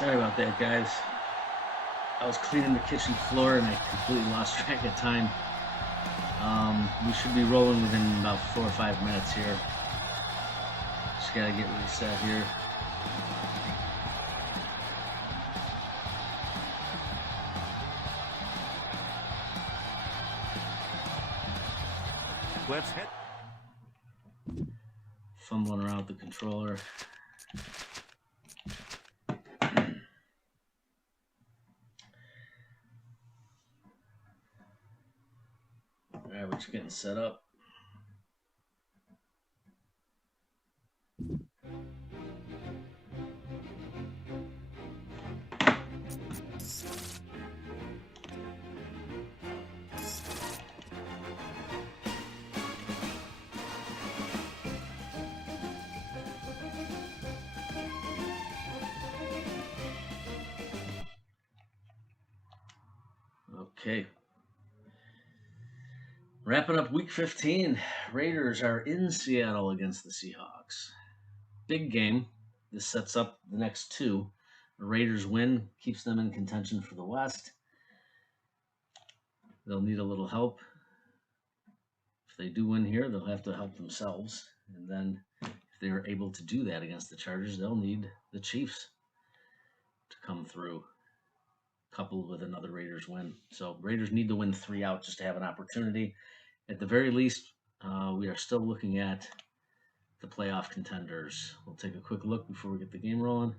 Sorry about that, guys. I was cleaning the kitchen floor and I completely lost track of time. We should be rolling within about 4 or 5 minutes here. Just gotta get reset here. Let's hit. Fumbling around with the controller. Alright, we're just getting set up. Okay. Wrapping up week 15. Raiders are in Seattle against the Seahawks. Big game. This sets up the next two. The Raiders win, keeps them in contention for the West. They'll need a little help. If they do win here, they'll have to help themselves. And then if they're able to do that against the Chargers, they'll need the Chiefs to come through, coupled with another Raiders win. So Raiders need to win 3 out just to have an opportunity. At the very least, we are still looking at the playoff contenders. We'll take a quick look before we get the game rolling.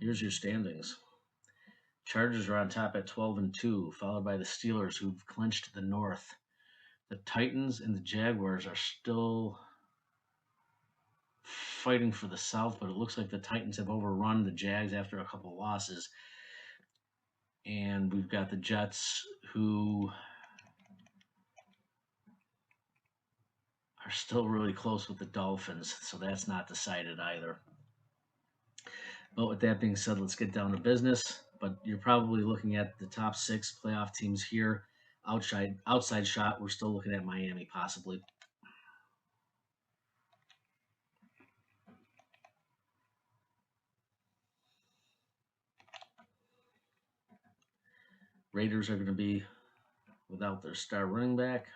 Here's your standings. Chargers are on top at 12-2, followed by the Steelers, who've clinched the North. The Titans and the Jaguars are still fighting for the South, but it looks like the Titans have overrun the Jags after a couple losses. And we've got the Jets, who are still really close with the Dolphins, so that's not decided either. But with that being said, let's get down to business. But you're probably looking at the top 6 playoff teams here. Outside shot, we're still looking at Miami possibly. Raiders are going to be without their star running back.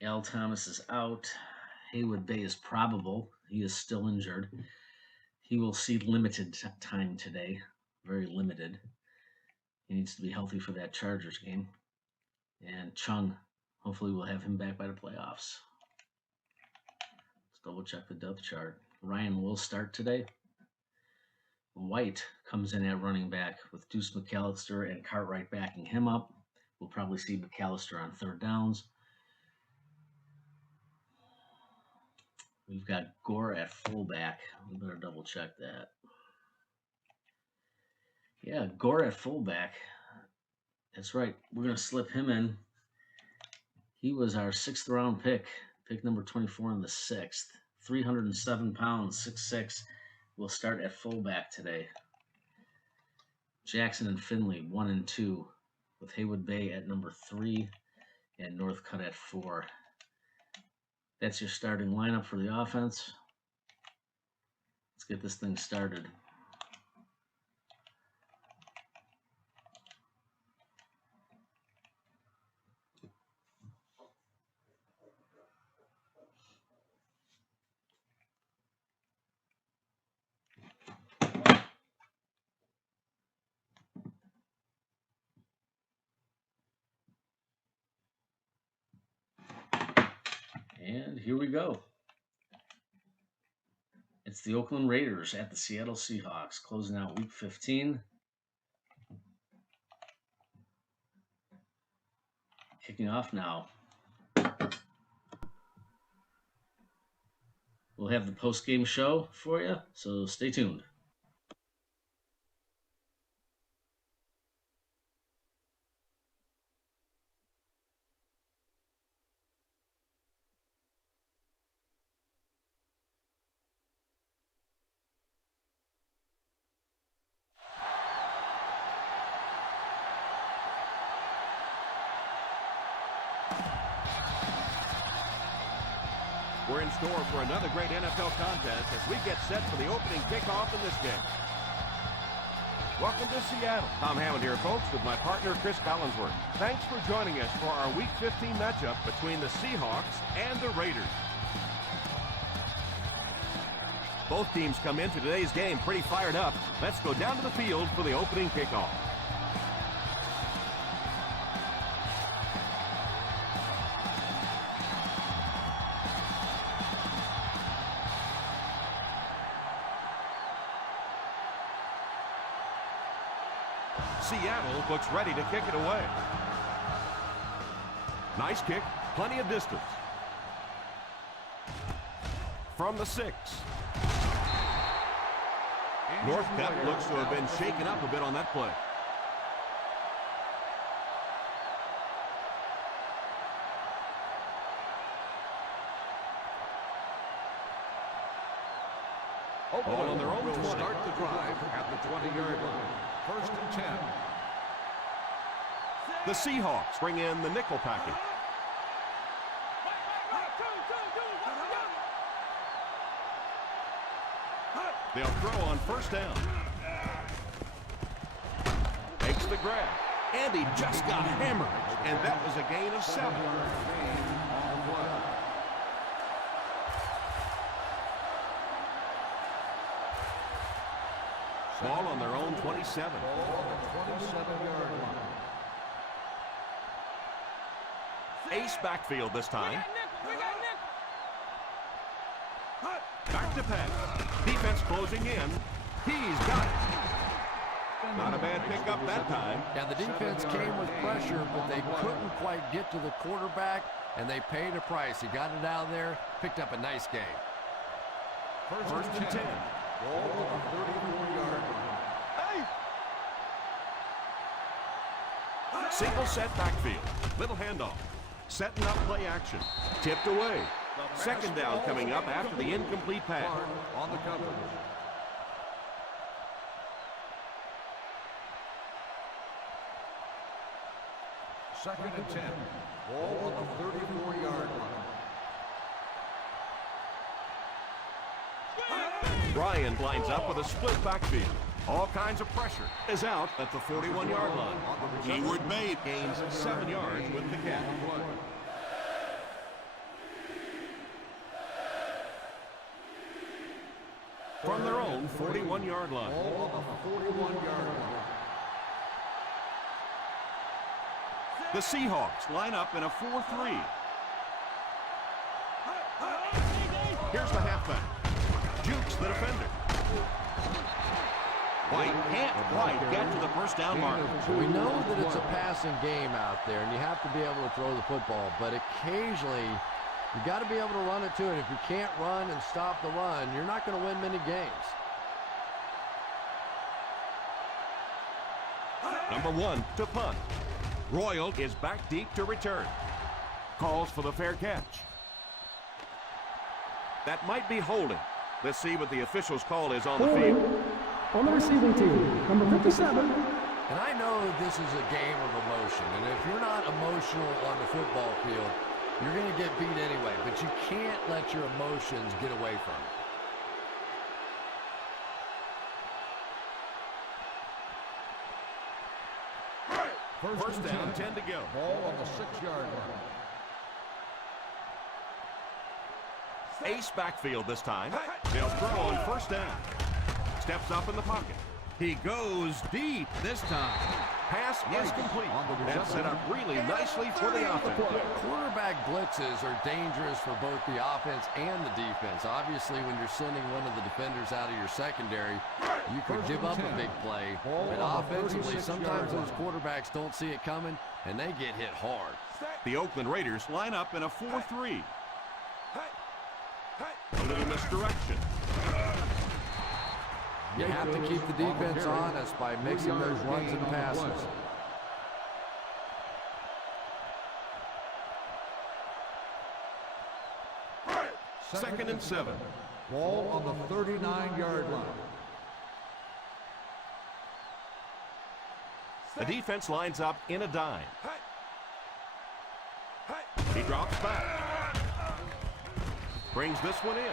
Al Thomas is out. Haywood Bay is probable. He is still injured. He will see limited time today. Very limited. He needs to be healthy for that Chargers game. And Chung, hopefully we'll have him back by the playoffs. Let's double check the depth chart. Ryan will start today. White comes in at running back with Deuce McAllister and Cartwright backing him up. We'll probably see McAllister on 3rd downs. We've got Gore at fullback. We better double check that. Yeah, Gore at fullback. That's right. We're going to slip him in. He was our 6th round pick number 24 in the 6th. 307 pounds, 6'6". Will start at fullback today. Jackson and Finley, 1 and 2, with Haywood Bay at number 3 and Northcutt at 4. That's your starting lineup for the offense. Let's get this thing started. And here we go. It's the Oakland Raiders at the Seattle Seahawks, closing out week 15. Kicking off now. We'll have the post-game show for you, so stay tuned. We're in store for another great NFL contest as we get set for the opening kickoff in this game. Welcome to Seattle. Tom Hammond here, folks, with my partner, Chris Collinsworth. Thanks for joining us for our Week 15 matchup between the Seahawks and the Raiders. Both teams come into today's game pretty fired up. Let's go down to the field for the opening kickoff. Seattle looks ready to kick it away. Nice kick, plenty of distance. From the 6. Northcutt looks to have been shaken up a bit on that play. Ball on their own to start the drive at the 20-yard line. 1st and 10. The Seahawks bring in the nickel package. They'll throw on 1st down. Takes the grab. And he just got hammered. And that was a gain of 7. Ball on their own 27. Ball on the 27-yard line. Ace backfield this time. Back to pass. Defense closing in. He's got it. Not a bad pickup that time. Yeah, the defense came with pressure, but they couldn't quite get to the quarterback, and they paid a price. He got it out of there, picked up a nice gain. 1st and 10. Ball on the 34-yard line. Hey! Single set backfield. Little handoff. Setting up play action. Tipped away. 2nd down coming up after the incomplete pass. On the coverage. Second and 10. Ball on the 34-yard line. Bryant lines up with a split backfield. All kinds of pressure is out at the 41-yard line. Keyword made. Gains 7 yards with the catch. From their own 41-yard line. All on the 41-yard line. The Seahawks line up in a 4-3. Here's the halfback. Jukes the defender. White can't quite get to the 1st down marker. We know that it's a passing game out there, and you have to be able to throw the football, but occasionally you got to be able to run it to it. If you can't run and stop the run, you're not going to win many games. Number 1 to punt. Royal is back deep to return. Calls for the fair catch. That might be holding. Let's see what the official's call is on the field. On the receiving team, number 57. And I know this is a game of emotion, and if you're not emotional on the football field, you're going to get beat anyway, but you can't let your emotions get away from you. 1st down, 10 to go. Ball on the 6-yard line. Ace backfield this time. They'll throw on 1st down. Steps up in the pocket. He goes deep this time. Pass is complete. That's set up really nicely for the offense. Quarterback blitzes are dangerous for both the offense and the defense. Obviously, when you're sending one of the defenders out of your secondary, you could give up a big play. But offensively, sometimes those quarterbacks don't see it coming, and they get hit hard. The Oakland Raiders line up in a 4-3. A little misdirection. You have to keep the defense honest by mixing those runs and passes. Second and 7. Ball on the 39-yard line. The defense lines up in a dime. He drops back. Brings this one in.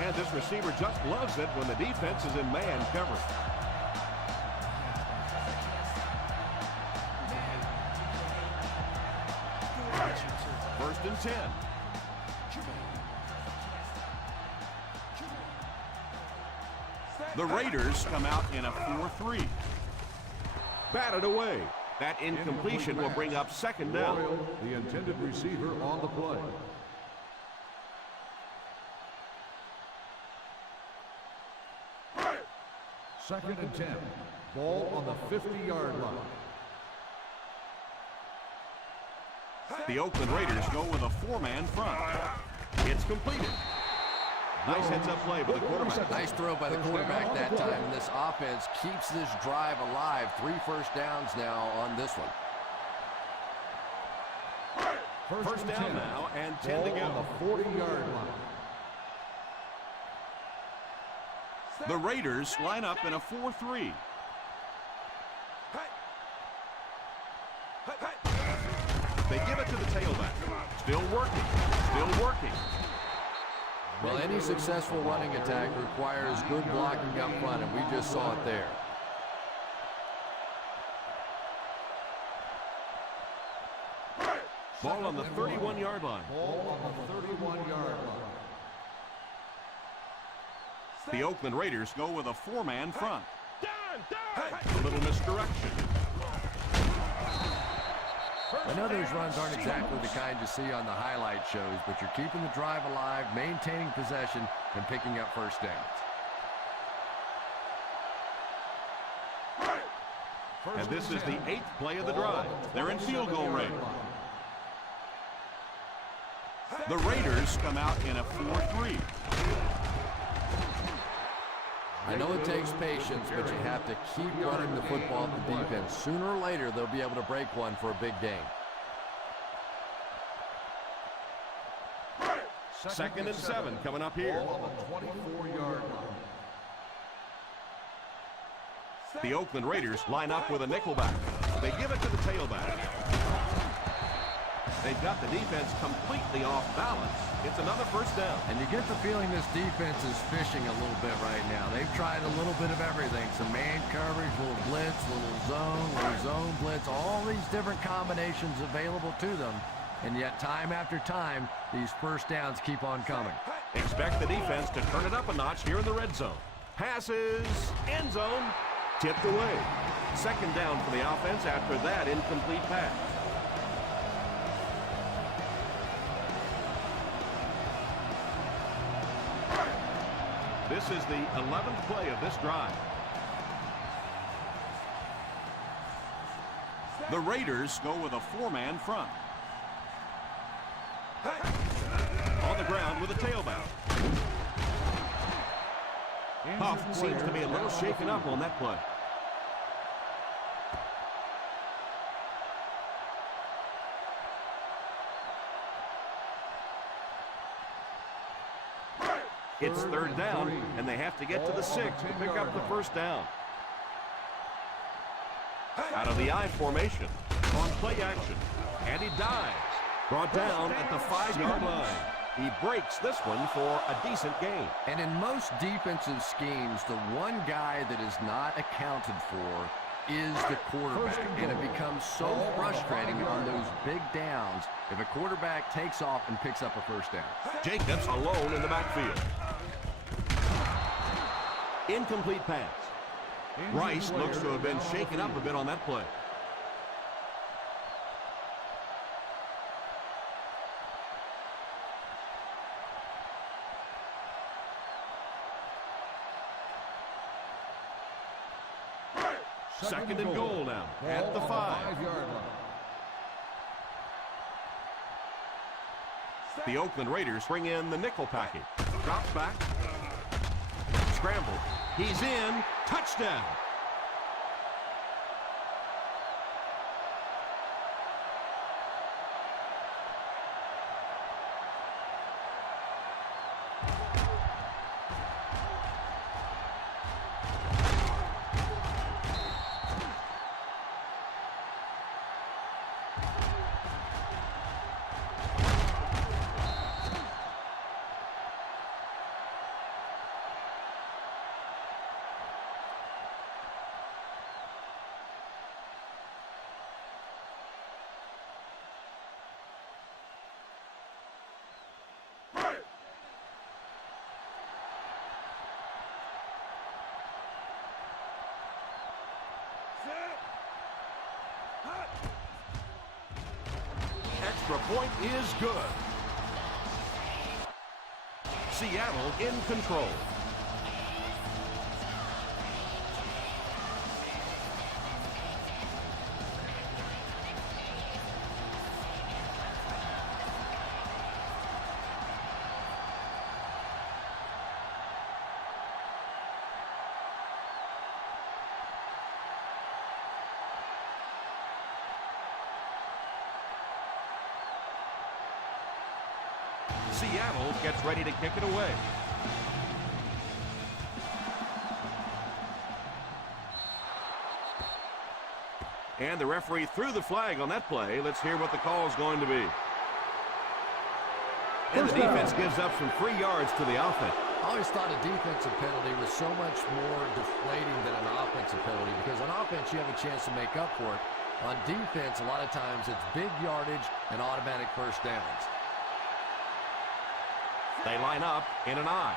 And this receiver just loves it when the defense is in man coverage. First and 10. The Raiders come out in a 4-3. Batted away. That incompletion will bring up second down. The intended receiver on the play. Second and 10. Ball on the 50-yard line. The Oakland Raiders go with a 4-man front. It's completed. Nice heads-up play by the quarterback. Nice throw by the quarterback that time. And this offense keeps this drive alive. 3 first downs now on this one. First down now and 10 to go. On the 40-yard line. The Raiders line up in a 4-3. They give it to the tailback. Still working. Still working. Well, any successful running attack requires good blocking up front, and we just saw it there. Ball on the 31-yard line. Ball on the 31-yard line. The Oakland Raiders go with a 4-man front. A little misdirection. I know those runs aren't exactly the kind you see on the highlight shows, but you're keeping the drive alive, maintaining possession, and picking up first downs. And this is the 8th play of the drive. They're in field goal range. The Raiders come out in a 4-3. I know it takes patience, but you have to keep running the football at the defense. Sooner or later, they'll be able to break one for a big gain. Second and 7 coming up here. Ball on the 24-yard line. The Oakland Raiders line up with a nickelback. They give it to the tailback. They've got the defense completely off balance. It's another first down. And you get the feeling this defense is fishing a little bit right now. They've tried a little bit of everything. Some man coverage, little blitz, little zone blitz, all these different combinations available to them. And yet time after time, these first downs keep on coming. Expect the defense to turn it up a notch here in the red zone. Passes, end zone, tipped away. Second down for the offense after that incomplete pass. This is the 11th play of this drive. The Raiders go with a 4-man front. On the ground with a tailback. Huff seems to be a little shaken up on that play. It's third down, and they have to get to the 6 to pick up the first down. Out of the I formation, on play action, and he dives. Brought down at the 5-yard line. He breaks this one for a decent gain. And in most defensive schemes, the one guy that is not accounted for is the quarterback. And it becomes so frustrating on those big downs if a quarterback takes off and picks up a first down. Jacobs alone in the backfield. Incomplete pass. Rice looks to have been shaken up a bit on that play. Second and goal now at the 5-yard line. The Oakland Raiders bring in the nickel package. Drops back. Scramble. He's in. Touchdown. extra point is good. Seattle in control. Seattle gets ready to kick it away. And the referee threw the flag on that play. Let's hear what the call is going to be. And the defense gives up some free yards to the offense. I always thought a defensive penalty was so much more deflating than an offensive penalty, because on offense you have a chance to make up for it. On defense, a lot of times it's big yardage and automatic first downs. They line up in an I.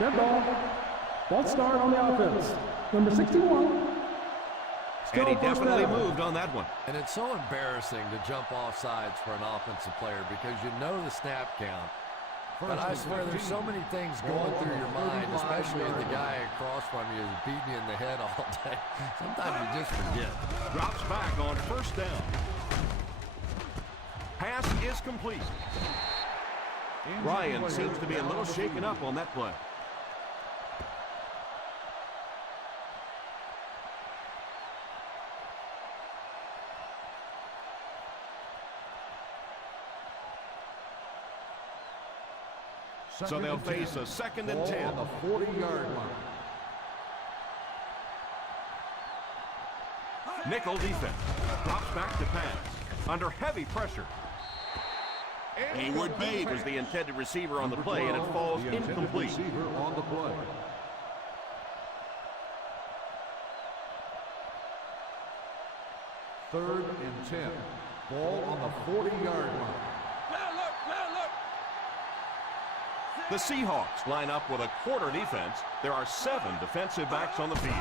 Dead ball. False start on the offense. Number 61. And he definitely moved on that one. And it's so embarrassing to jump off sides for an offensive player because you know the snap count. But I swear there's so many things going through your mind, especially if the guy across from you is beating you in the head all day. Sometimes you just forget. Drops back on first down. Pass is complete. Ryan seems to be a little shaken up on that play. So they'll face a 2nd and 10. On the 40-yard line. Nickel defense. Drops back to pass. Under heavy pressure. Haywood Babe was the intended receiver on the play, and it falls incomplete. Receiver on the play. Third and 10. Ball on the 40-yard line. The Seahawks line up with a quarter defense. There are 7 defensive backs on the field.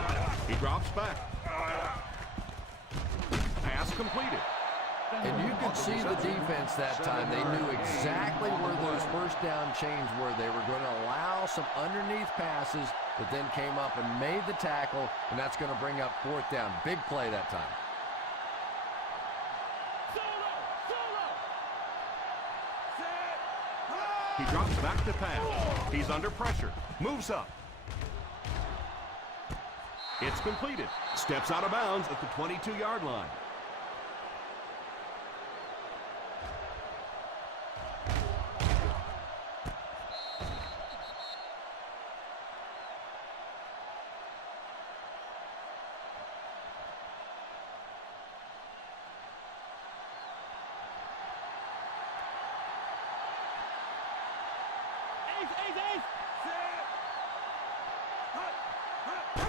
He drops back. Pass completed. And you could see the defense that time. They knew exactly where those first down chains were. They were going to allow some underneath passes, but then came up and made the tackle, and that's going to bring up 4th down. Big play that time. He drops back to pass. He's under pressure. Moves up. It's completed. Steps out of bounds at the 22-yard line.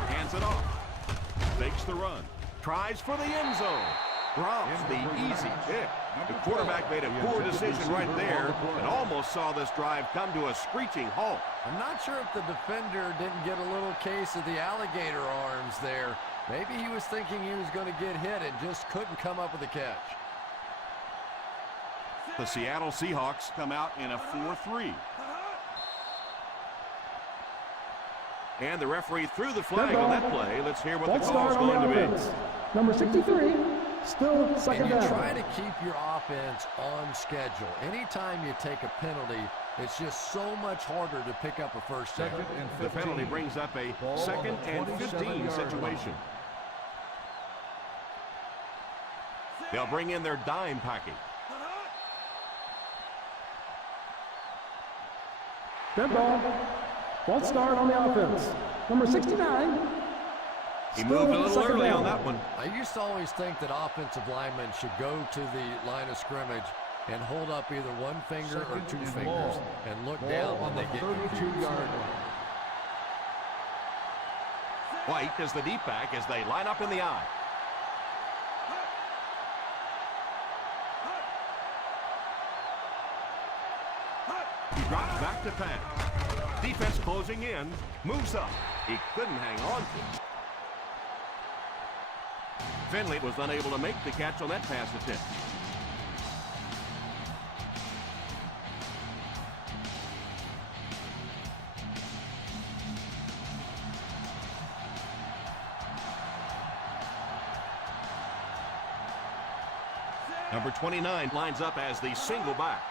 Hands it off. Fakes the run. Tries for the end zone. Drops the easy pick. The quarterback made a poor decision right there and almost saw this drive come to a screeching halt. I'm not sure if the defender didn't get a little case of the alligator arms there. Maybe he was thinking he was going to get hit and just couldn't come up with a catch. The Seattle Seahawks come out in a 4-3. And the referee threw the flag on that play. Let's hear what the call is going to be. Number 63, still 2nd and down. you try to keep your offense on schedule. Anytime you take a penalty, it's just so much harder to pick up a first down. The penalty brings up a 2nd and 15 situation. They'll bring in their dime package. Dead ball. False start on the offense. Number 69. He moved a little early on that one. I used to always think that offensive linemen should go to the line of scrimmage and hold up either one finger or 2 fingers and look down when they get confused. White is the deep back as they line up in the I. He drops back to pass. Defense closing in. Moves up. He couldn't hang on to it. Finley was unable to make the catch on that pass attempt. Number 29 lines up as the single back.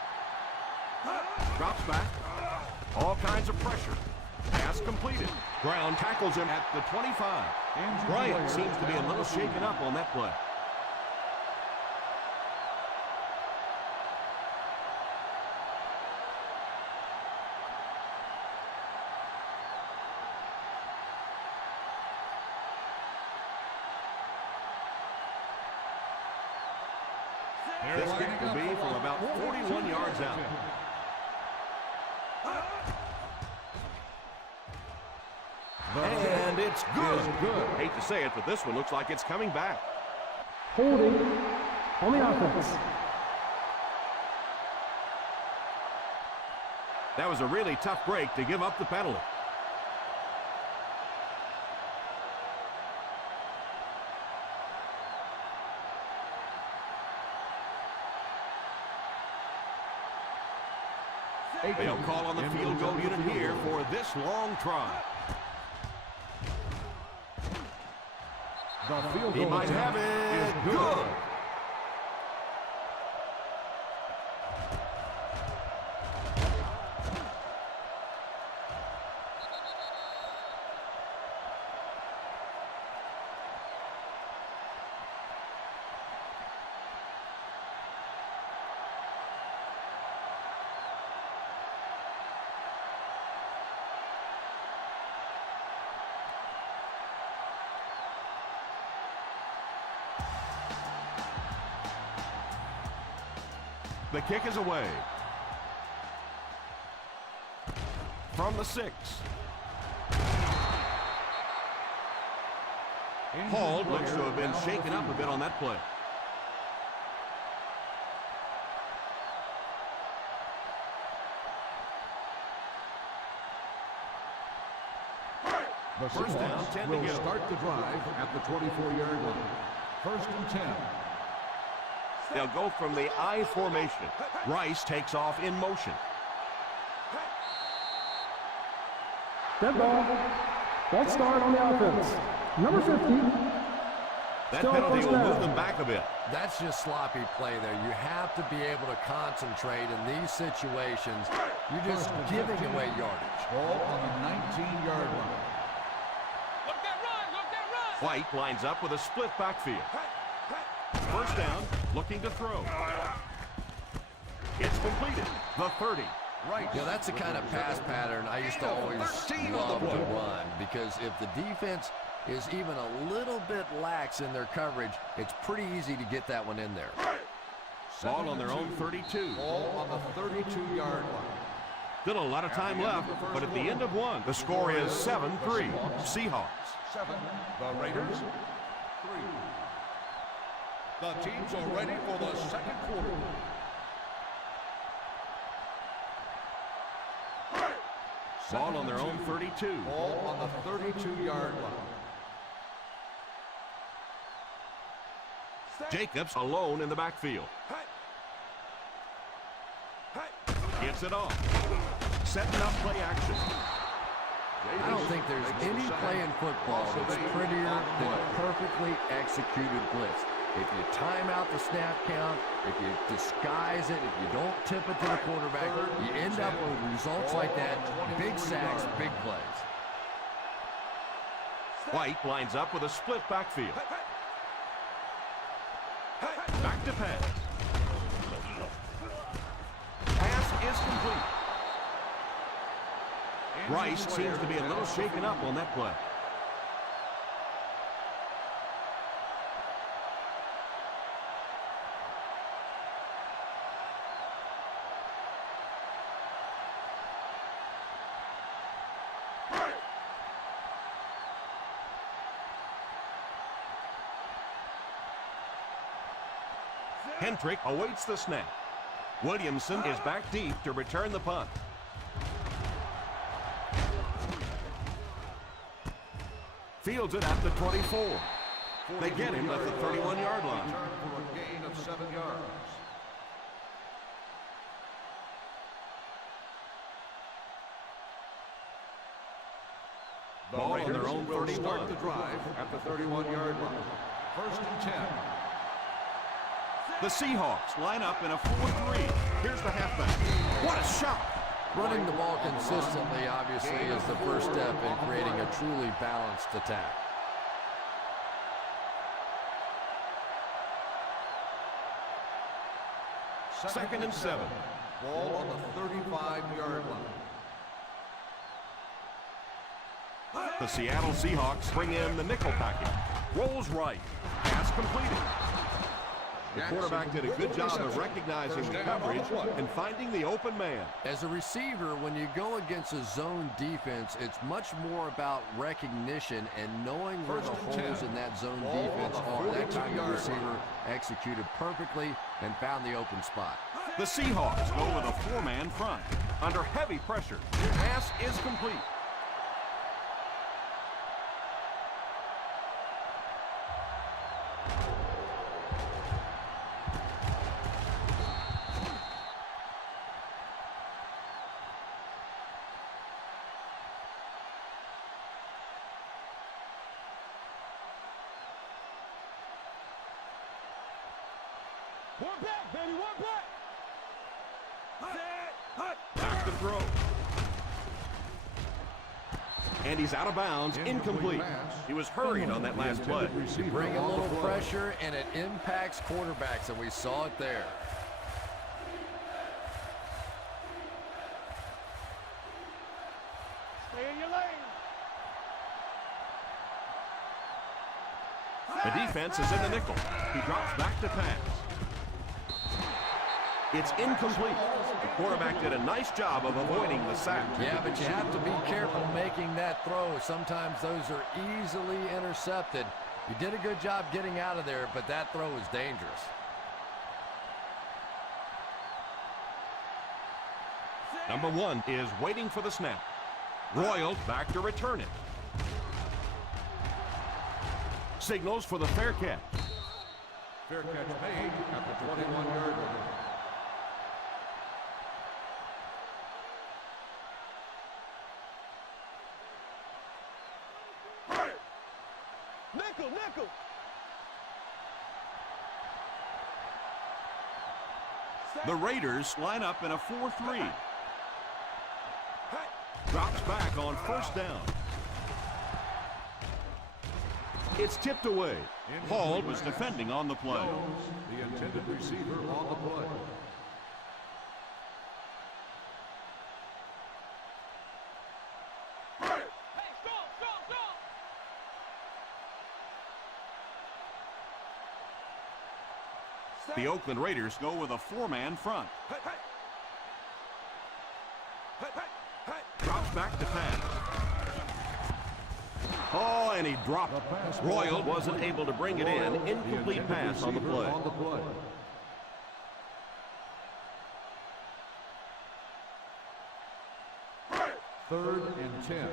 Drops back. All kinds of pressure. Pass completed. Brown tackles him at the 25. Bryant seems to be a little shaken up on that play. This kick will be from about 41 yards out. And it's good. Hate to say it, but this one looks like it's coming back. Holding on the offense. That was a really tough break to give up the penalty. They'll call on the field goal unit here for this long try. He might have it. Good. The kick is away. From the 6. Hall looks to have been shaken up a bit on that play. The First down, 10 will to go. start the drive at the 24-yard line. First and 10. They'll go from the I formation. Rice takes off in motion. Dead ball. Let's start on the offense. Number 50. That Still penalty first will down. move them back a bit. That's just sloppy play there. You have to be able to concentrate in these situations. You're just giving away yardage. Ball on the 19-yard line. White lines up with a split backfield. First down, looking to throw. It's completed. The 30. Right. Yeah, that's the kind of pass pattern I used to always love to run, because if the defense is even a little bit lax in their coverage, it's pretty easy to get that one in there. Ball on their own 32. Ball on the 32-yard line. Still a lot of time left, but at the end of one, the score is 7-3. Seahawks. 7. The Raiders. 3. The teams are ready for the second quarter. Ball on their own 32. Ball on the 32-yard line. Jacobs alone in the backfield. Gets it off. Setting up play action. I don't think there's any play in football that's prettier than a perfectly executed blitz. If you time out the snap count, if you disguise it, if you don't tip it to the quarterback, you end up with results like that. Big sacks, big plays. White lines up with a split backfield. Back to pass. Pass is complete. Rice seems to be a little shaken up on that play. Hendrick awaits the snap. Williamson is back deep to return the punt. Fields it at the 24. They get him at the 31-yard line. Return for a gain of 7 yards. Ball on their own will 31. start the drive at the 31-yard line. First and 10. The Seahawks line up in a 4-3. Here's the halfback. What a shot! Running the ball consistently, obviously, is the first step in creating a truly balanced attack. Second and 7. Ball on the 35-yard line. The Seattle Seahawks bring in the nickel package. Rolls right. Pass completed. The quarterback did a good job of recognizing the coverage and finding the open man. As a receiver, when you go against a zone defense, it's much more about recognition and knowing where the holes in that zone defense are. That time the receiver executed perfectly and found the open spot. The Seahawks go with a 4-man front. Under heavy pressure, pass is complete. One back, baby, one back. Back to throw. And he's out of bounds, incomplete. He was hurried on that last play. You bring a little pressure, and it impacts quarterbacks, and we saw it there. Stay in your lane. The defense is in the nickel. He drops back to pass. It's incomplete. The quarterback did a nice job of avoiding the sack. Yeah, but you have to be careful making that throw. Sometimes those are easily intercepted. You did a good job getting out of there, but that throw is dangerous. Number 1 is waiting for the snap. Royal back to return it. Signals for the fair catch. Fair catch made at the 21-yard line. Nickel, nickel. The Raiders line up in a 4-3. Drops back on first down. It's tipped away. Hall was defending on the play. The intended receiver on the play. The Oakland Raiders go with a 4-man front. Drops back to pass. Oh, and he dropped it. Royal wasn't able to bring it in. Incomplete pass on the play. Third and 10.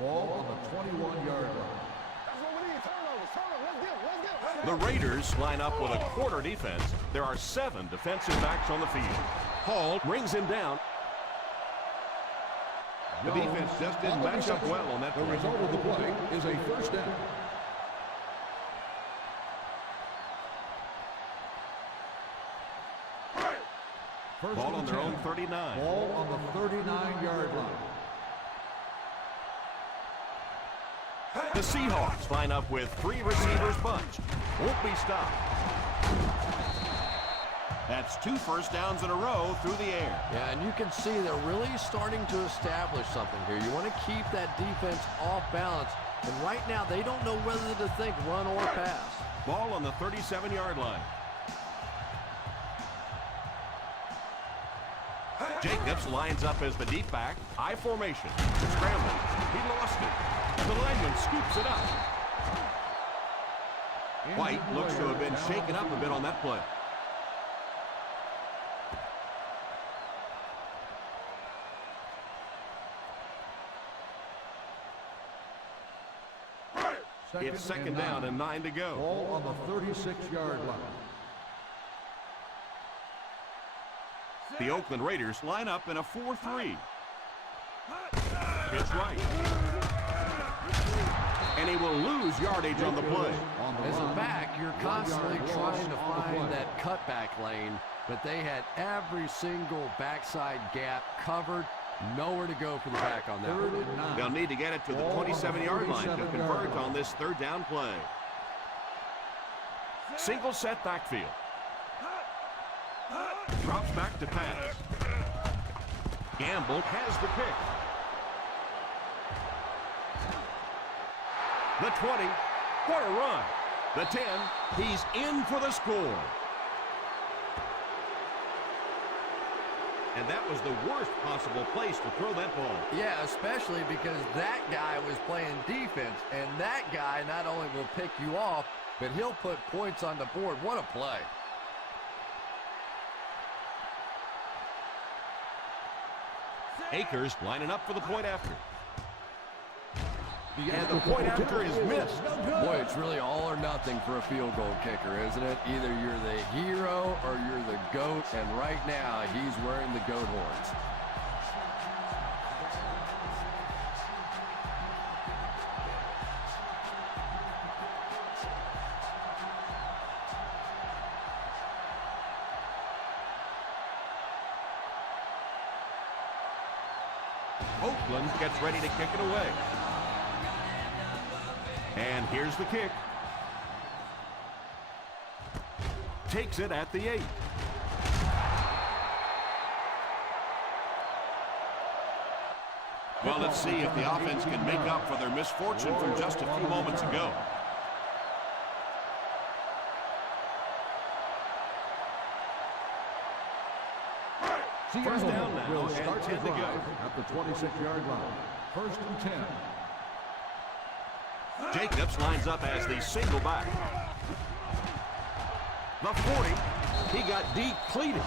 Ball on the 21-yard line. That's what we need. Turnovers. Let's get it. The Raiders line up with a quarter defense. There are 7 defensive backs on the field. Hall brings him down. The defense just didn't match up well on that The play. result of the play is a first down. Ball on their own 39. Ball on the 39-yard line. The Seahawks line up with 3 receivers bunched. Won't be stopped. That's 2 first downs in a row through the air. Yeah, and you can see they're really starting to establish something here. You want to keep that defense off balance, and right now they don't know whether to think run or pass. Ball on the 37-yard line. Jacobs lines up as the deep back. I formation. Scrambling. He lost it. The lineman scoops it up. White looks to have been shaken up a bit on that play. It's second down and 9 to go. Ball on the 36-yard line. The Oakland Raiders line up in a 4-3. It's right. And he will lose yardage on the play. As a back, you're constantly trying to find that cutback lane, but they had every single backside gap covered. Nowhere to go for the back on that one. They'll need to get it to the 27-yard line to convert on this third down play. Single set backfield. Drops back to pass. Gamble has the pick. The 20. What a run. The 10. He's in for the score. And that was the worst possible place to throw that ball. Yeah, especially because that guy was playing defense, and that guy not only will pick you off, but he'll put points on the board. What a play. Akers lining up for the point after. And the point after is missed. Boy, it's really all or nothing for a field goal kicker, isn't it? Either you're the hero or you're the GOAT, and right now he's wearing the GOAT horns. Oakland gets ready to kick it away. And here's the kick. Takes it at the 8. Well, let's see if the offense can make up for their misfortune from just a few moments ago. First down now, will start and 10 to go. At the 26-yard line. First and 10. Jacobs lines up as the single back. The 40. He got depleted.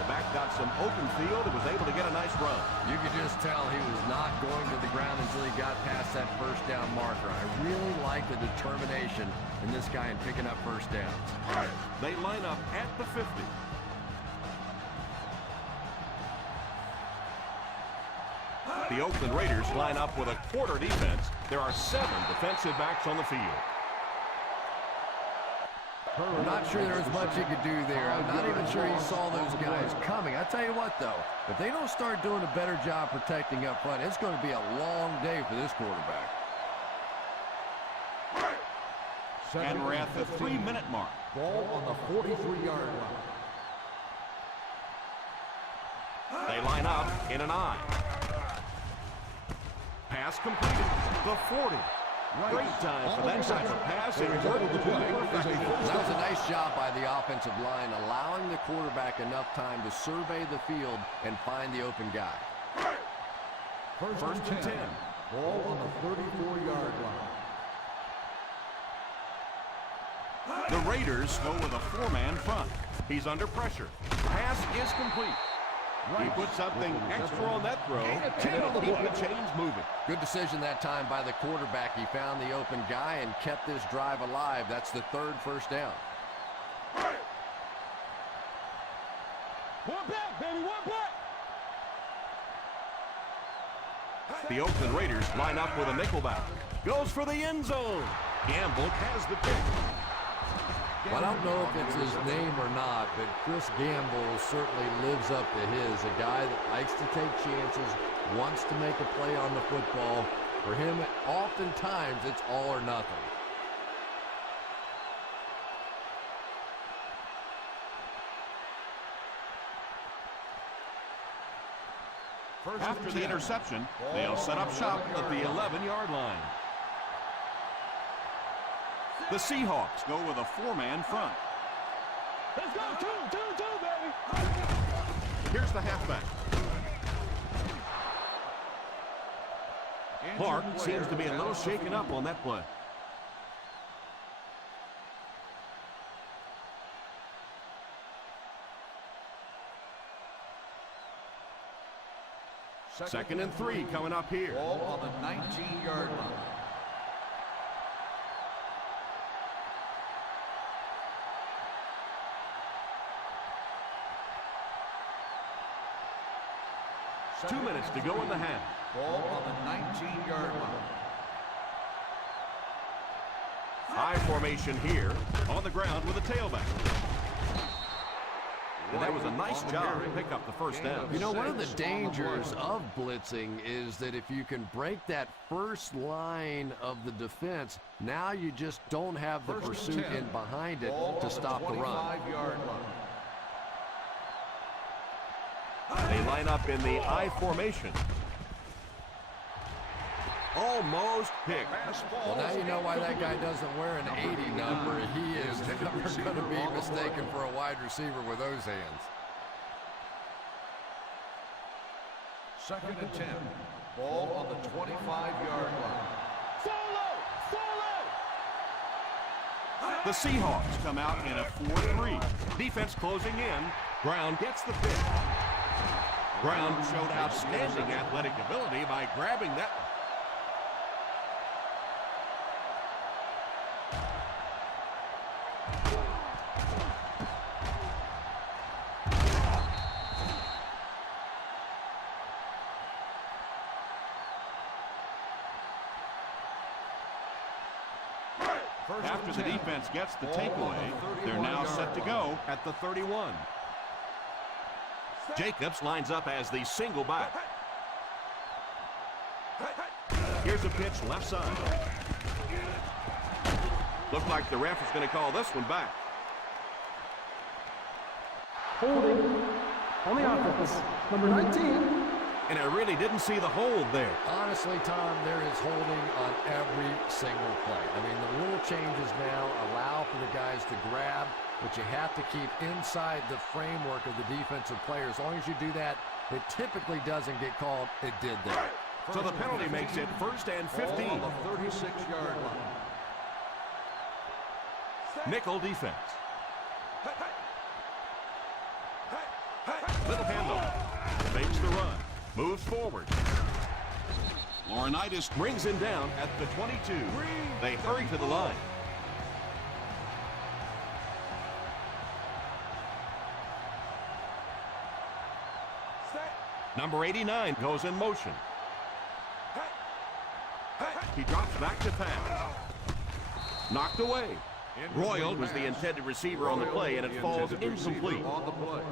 The back got some open field and was able to get a nice run. You could just tell he was not going to the ground until he got past that first down marker. I really like the determination in this guy in picking up first downs. They line up at the 50. The Oakland Raiders line up with a quarter defense. There are 7 defensive backs on the field. I'm not sure there was much he could do there. I'm not even sure he saw those guys coming. I tell you what, though, if they don't start doing a better job protecting up front, it's going to be a long day for this quarterback. And we're at the 3-minute mark. Ball on the 43-yard line. They line up in an I. Pass completed. The 40. Great time for that type of pass. And the play. That was a nice job by the offensive line, allowing the quarterback enough time to survey the field and find the open guy. First and 10. Ball on the 34-yard line. The Raiders go with a 4-man front. He's under pressure. Pass is complete. He put something extra on that throw, and it'll keep the chains moving. Good decision that time by the quarterback. He found the open guy and kept this drive alive. That's the 3rd first down. One back, baby, one back. The Oakland Raiders line up with a nickelback. Goes for the end zone. Gamble has the pick. Well, I don't know if it's his name or not, but Chris Gamble certainly lives up to his. A guy that likes to take chances, wants to make a play on the football. For him, oftentimes, it's all or nothing. After the interception, they'll set up shop at the 11-yard line. The Seahawks go with a 4-man front. Let's go, two, baby. Here's the halfback. Clark seems to be a little shaken up on that play. Second and 3 coming up here. Ball on the 19-yard line. 2 minutes to go in the half. Ball on the 19-yard line. High formation here, on the ground with a tailback. And that was a nice job to pick up the first down. You know, one of the dangers of blitzing is that if you can break that first line of the defense, now you just don't have the pursuit in behind it to stop the run. They line up in the I formation. Almost picked. Well, now you know why that guy doesn't wear an 80 number. He is never going to be mistaken for a wide receiver with those hands. 2nd and 10. Ball on the 25-yard line. The Seahawks come out in a 4-3. Defense closing in. Brown gets the pick. Brown showed outstanding athletic ability by grabbing that one. After the defense gets the takeaway, they're now set to go at the 31. Jacobs lines up as the single back. Here's a pitch left side. Looked like the ref is going to call this one back. Holding on the offense. Number 19. And I really didn't see the hold there. Honestly, Tom, there is holding on every single play. I mean, the little changes now allow for the guys to grab, but you have to keep inside the framework of the defensive player. As long as you do that, it typically doesn't get called. It did there. So the penalty makes it 1st and 15. On the 36-yard line. Nickel defense. Little handoff. Fakes the run. Moves forward. Laurinaitis brings him down at the 22. They hurry to the line. Number 89 goes in motion. He drops back to pass. Knocked away. Royal was the intended receiver on the play, and it falls incomplete. On the play.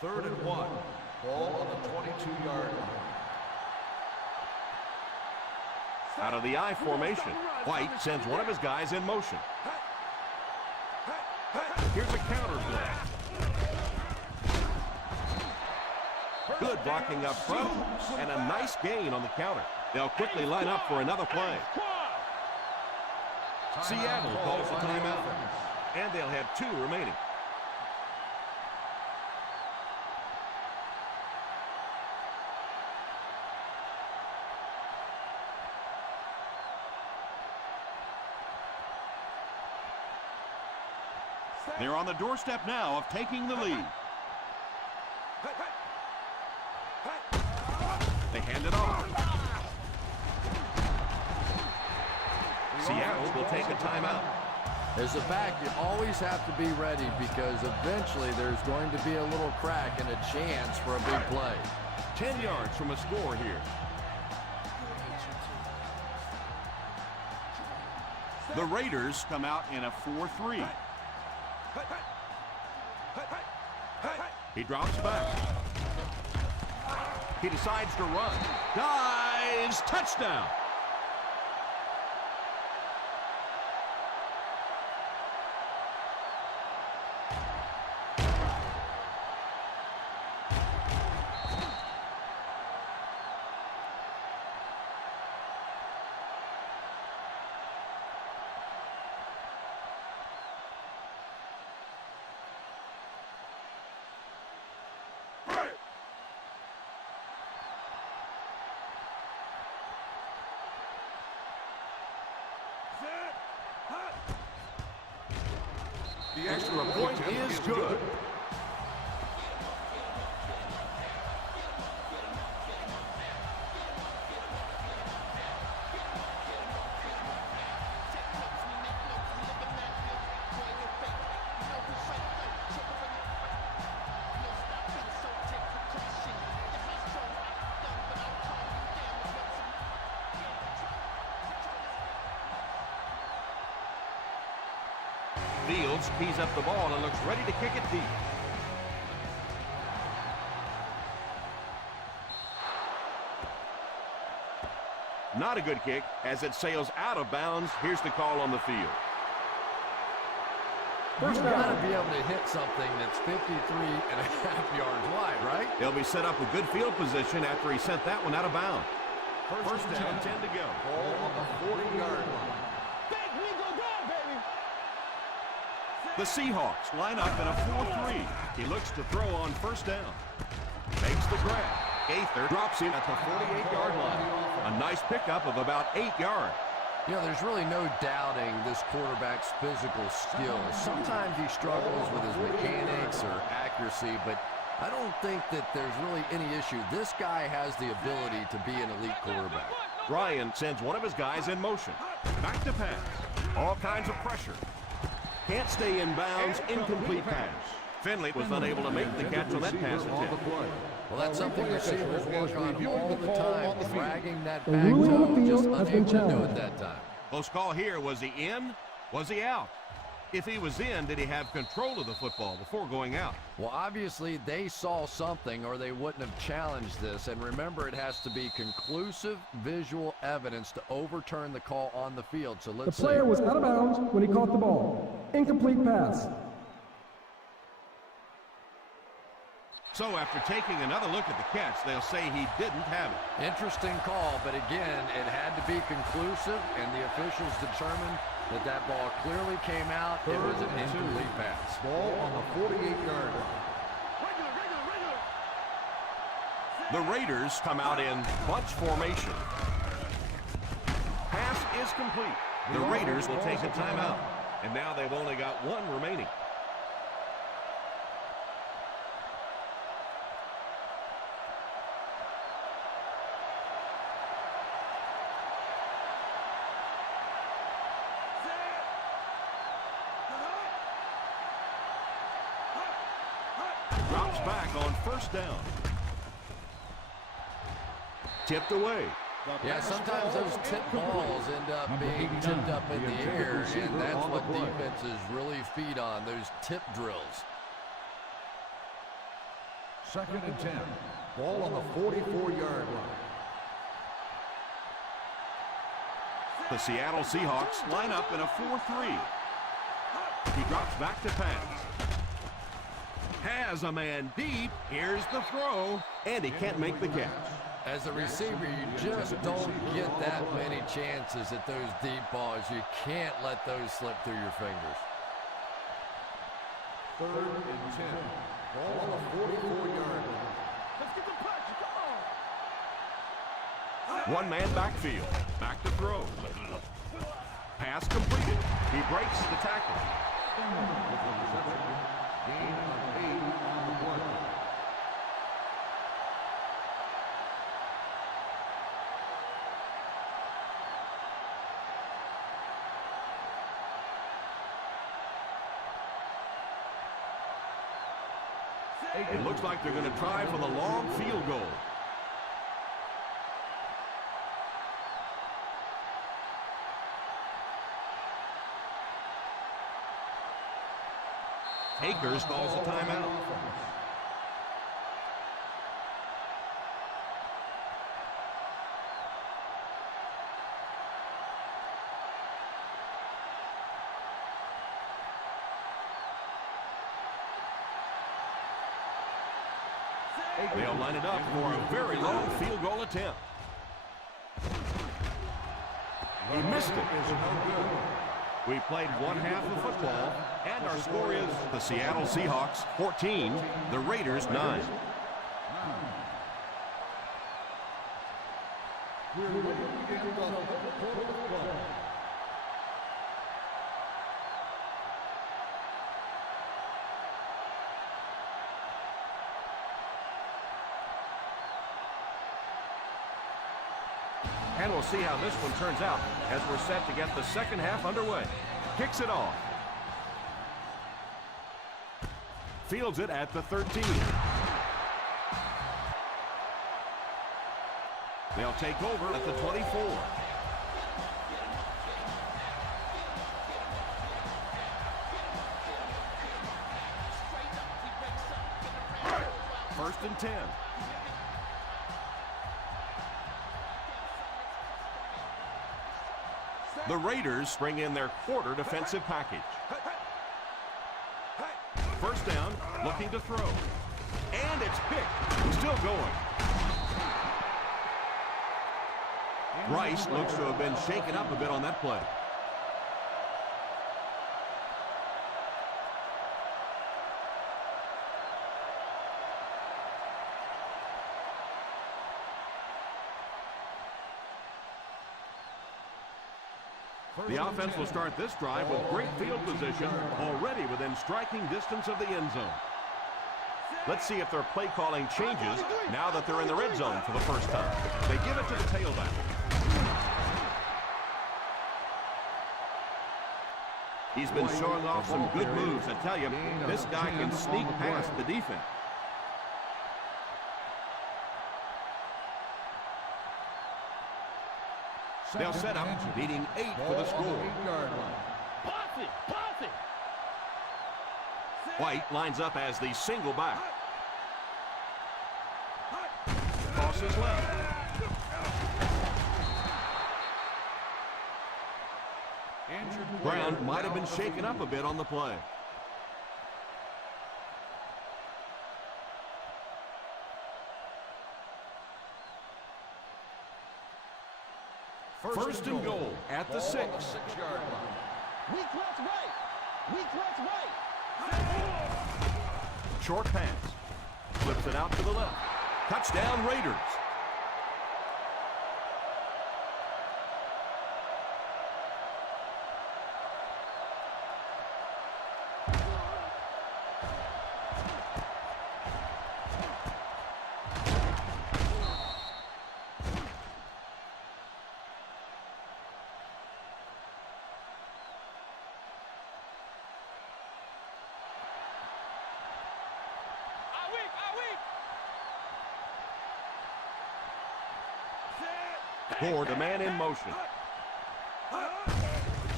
Third and 1. Ball on the 22-yard line. Out of the I formation, White sends one of his guys in motion. Here's a counter play. Good blocking up front, and a nice gain on the counter. They'll quickly line up for another play. Seattle calls the timeout, and they'll have 2 remaining. They're on the doorstep now of taking the lead. They hand it off. Seattle will take a timeout. As a back, you always have to be ready because eventually there's going to be a little crack and a chance for a big play. 10 yards from a score here. The Raiders come out in a 4-3. He drops back. He decides to run. Dives. Touchdown. The extra Point is good. Fields keys up the ball and looks ready to kick it deep. Not a good kick as it sails out of bounds. Here's the call on the field. You've got to be able to hit something that's 53.5 yards wide, right? They'll be set up with good field position after he sent that one out of bounds. First down, 10 to go. Ball on the 40-yard line. The Seahawks line up in a 4-3. He looks to throw on first down. Makes the grab. Gaither drops him at the 48-yard line. A nice pickup of about 8 yards. You know, there's really no doubting this quarterback's physical skills. Sometimes he struggles with his mechanics or accuracy, but I don't think that there's really any issue. This guy has the ability to be an elite quarterback. Ryan sends one of his guys in motion. Back to pass. All kinds of pressure. Can't stay in bounds. Incomplete pass. Finley was unable to make the catch on that pass attempt. Well, that's something receivers work on all the time, dragging that The back ruling on toe, the just field has been unable to do it challenged. that time. Close call here. Was he in? Was he out? If he was in, did he have control of the football before going out? Well, obviously, they saw something or they wouldn't have challenged this. And remember, it has to be conclusive visual evidence to overturn the call on the field. So The let's see. player was out of bounds when he caught the ball. Incomplete pass. So after taking another look at the catch, they'll say he didn't have it. Interesting call, but again, it had to be conclusive, and the officials determined that that ball clearly came out. It was an incomplete pass. Ball on the 48-yard line. The Raiders come out in bunch formation. Pass is complete. The Raiders will take a timeout. And now they've only got one remaining. Drops back on first down. Tipped away. Yeah, sometimes those tip balls end up being tipped up in the air, and that's what defenses really feed on, those tip drills. Second and 10. Ball on the 44-yard line. The Seattle Seahawks line up in a 4-3. He drops back to pass. Has a man deep. Here's the throw. And he can't make the catch. As a receiver, you just don't get that many chances at those deep balls. You can't let those slip through your fingers. Third and 10. Ball on the 44-yard line. One man backfield. Back to throw. Pass completed. He breaks the tackle. Gain of 8 on the play. It looks like they're going to try for the long field goal. Akers calls a timeout. They'll line it up for a very long field goal attempt. He missed it. We played one half of football, and our score is the Seattle Seahawks 14, the Raiders 9. We're waiting to end the quarter play. And we'll see how this one turns out as we're set to get the second half underway. Kicks it off. Fields it at the 13. They'll take over at the 24. and 10. The Raiders bring in their quarter defensive package. First down, looking to throw. And it's picked. Still going. Rice looks to have been shaken up a bit on that play. The offense will start this drive with great field position, already within striking distance of the end zone. Let's see if their play calling changes now that they're in the red zone for the first time. They give it to the tailback. He's been showing off some good moves. I tell you, this guy can sneak past the defense. They'll set up, needing 8 for the score. White lines up as the single back. Tosses left. Brown might have been shaken up a bit on the play. First and goal at the 6. 6-yard line. Weak left right. Weak left right. Short pass. Flips it out to the left. Touchdown Raiders. Gore, the man in motion.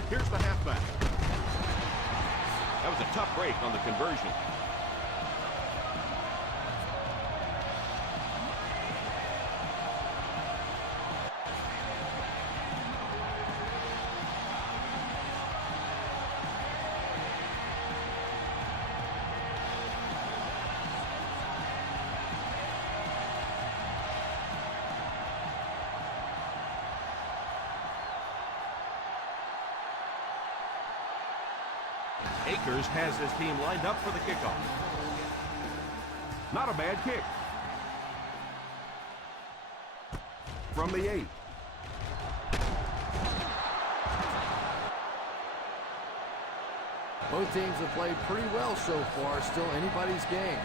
Here's the halfback. That was a tough break on the conversion. Akers has his team lined up for the kickoff. Not a bad kick. From the 8. Both teams have played pretty well so far. Still anybody's game.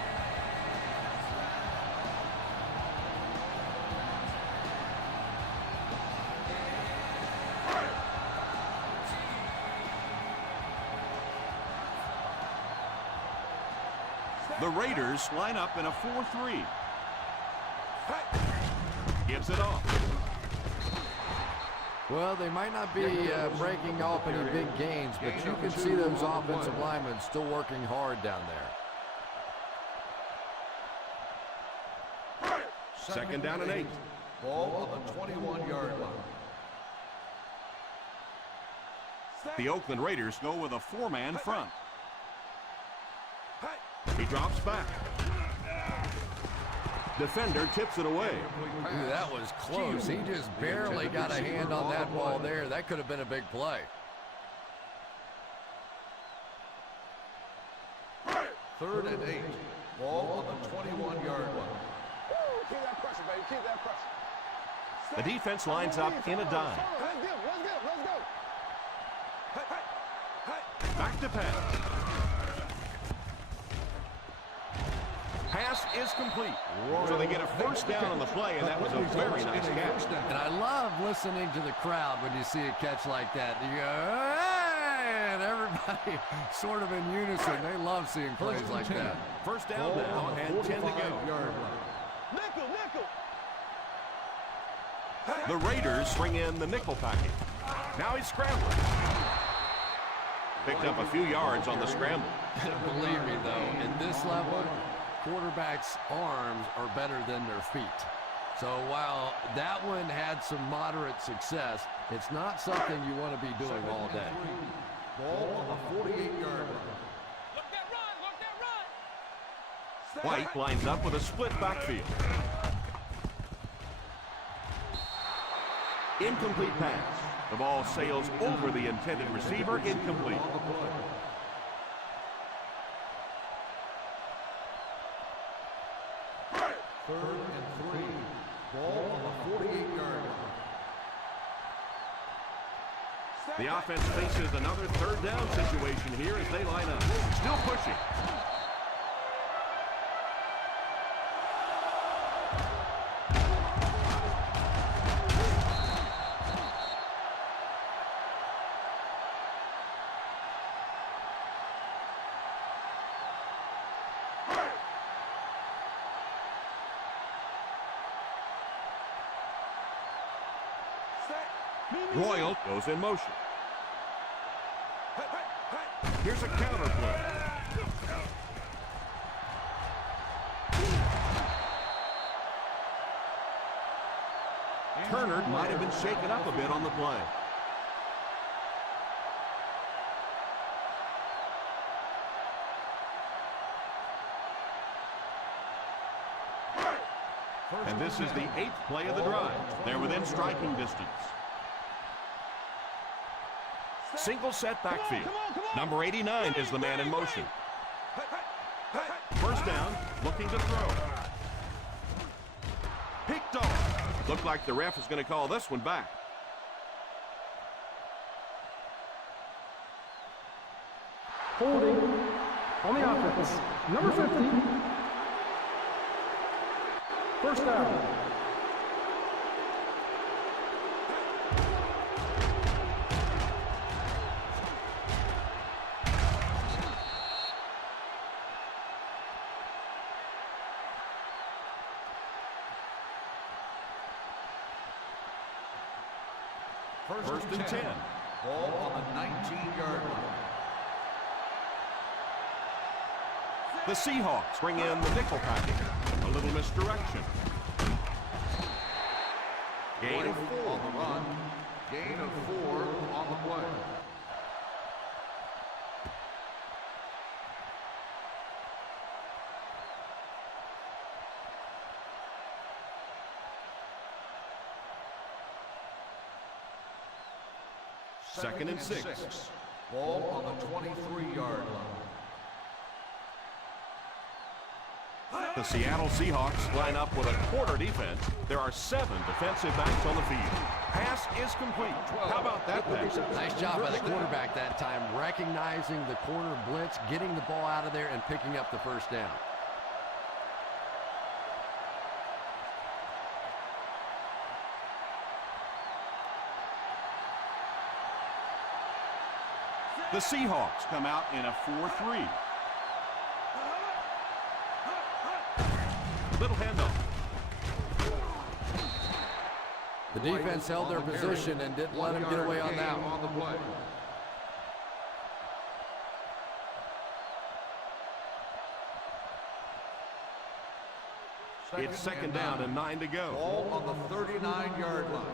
The Raiders line up in a 4-3. Gives it off. Well, they might not be breaking off any big gains, but you can see those offensive linemen still working hard down there. Second down and 8. Ball on the 21-yard line. The Oakland Raiders go with a 4-man front. He drops back. Defender tips it away. Ooh, that was close. He just barely got a hand on that ball there. That could have been a big play. Third and 8. Ball on the 21-yard line. Keep that pressure, baby. Keep that pressure. The defense lines up in a dime. Let's go. Let's go. Back to pass. Pass is complete. So they get a first down on the play, and that was a very nice catch. And I love listening to the crowd when you see a catch like that. You go, hey! And everybody sort of in unison. They love seeing plays like that. First down now, and 10 to go. Nickel. The Raiders bring in the nickel package. Now he's scrambling. Picked up a few yards on the scramble. Believe me, though, at this level, quarterback's arms are better than their feet. So while that one had some moderate success, it's not something you want to be doing all day. Ball on the 48-yard line. Look that run! Look that run! White lines up with a split backfield. Incomplete pass. The ball sails over the intended receiver, incomplete. Third and 3. Ball on the 48-yard line. The offense faces another third down situation here as they line up. Still pushing. Royal goes in motion. Here's a counter play. Turner might have been shaken up a bit on the play. And this is the 8th play of the drive. They're within striking distance. Single set backfield. Number 89 is the man in motion. First down, looking to throw. Picked off. Looked like the ref is going to call this one back. Holding on the offense. Number 50. First down. First and 10. Ball on the 19-yard line. The Seahawks bring in the nickel package. A little misdirection. Gain of 4 on the run. Gain of 4 on the play. Second and 6. Ball on the 23-yard line. The Seattle Seahawks line up with a quarter defense. There are 7 defensive backs on the field. Pass is complete. How about that pass? Nice job by the quarterback that time, recognizing the corner blitz, getting the ball out of there, and picking up the first down. The Seahawks come out in a 4-3. Little handoff. The defense held their position and didn't let him get away on that one. On the play. It's second down and 9 to go. Ball on the 39-yard line.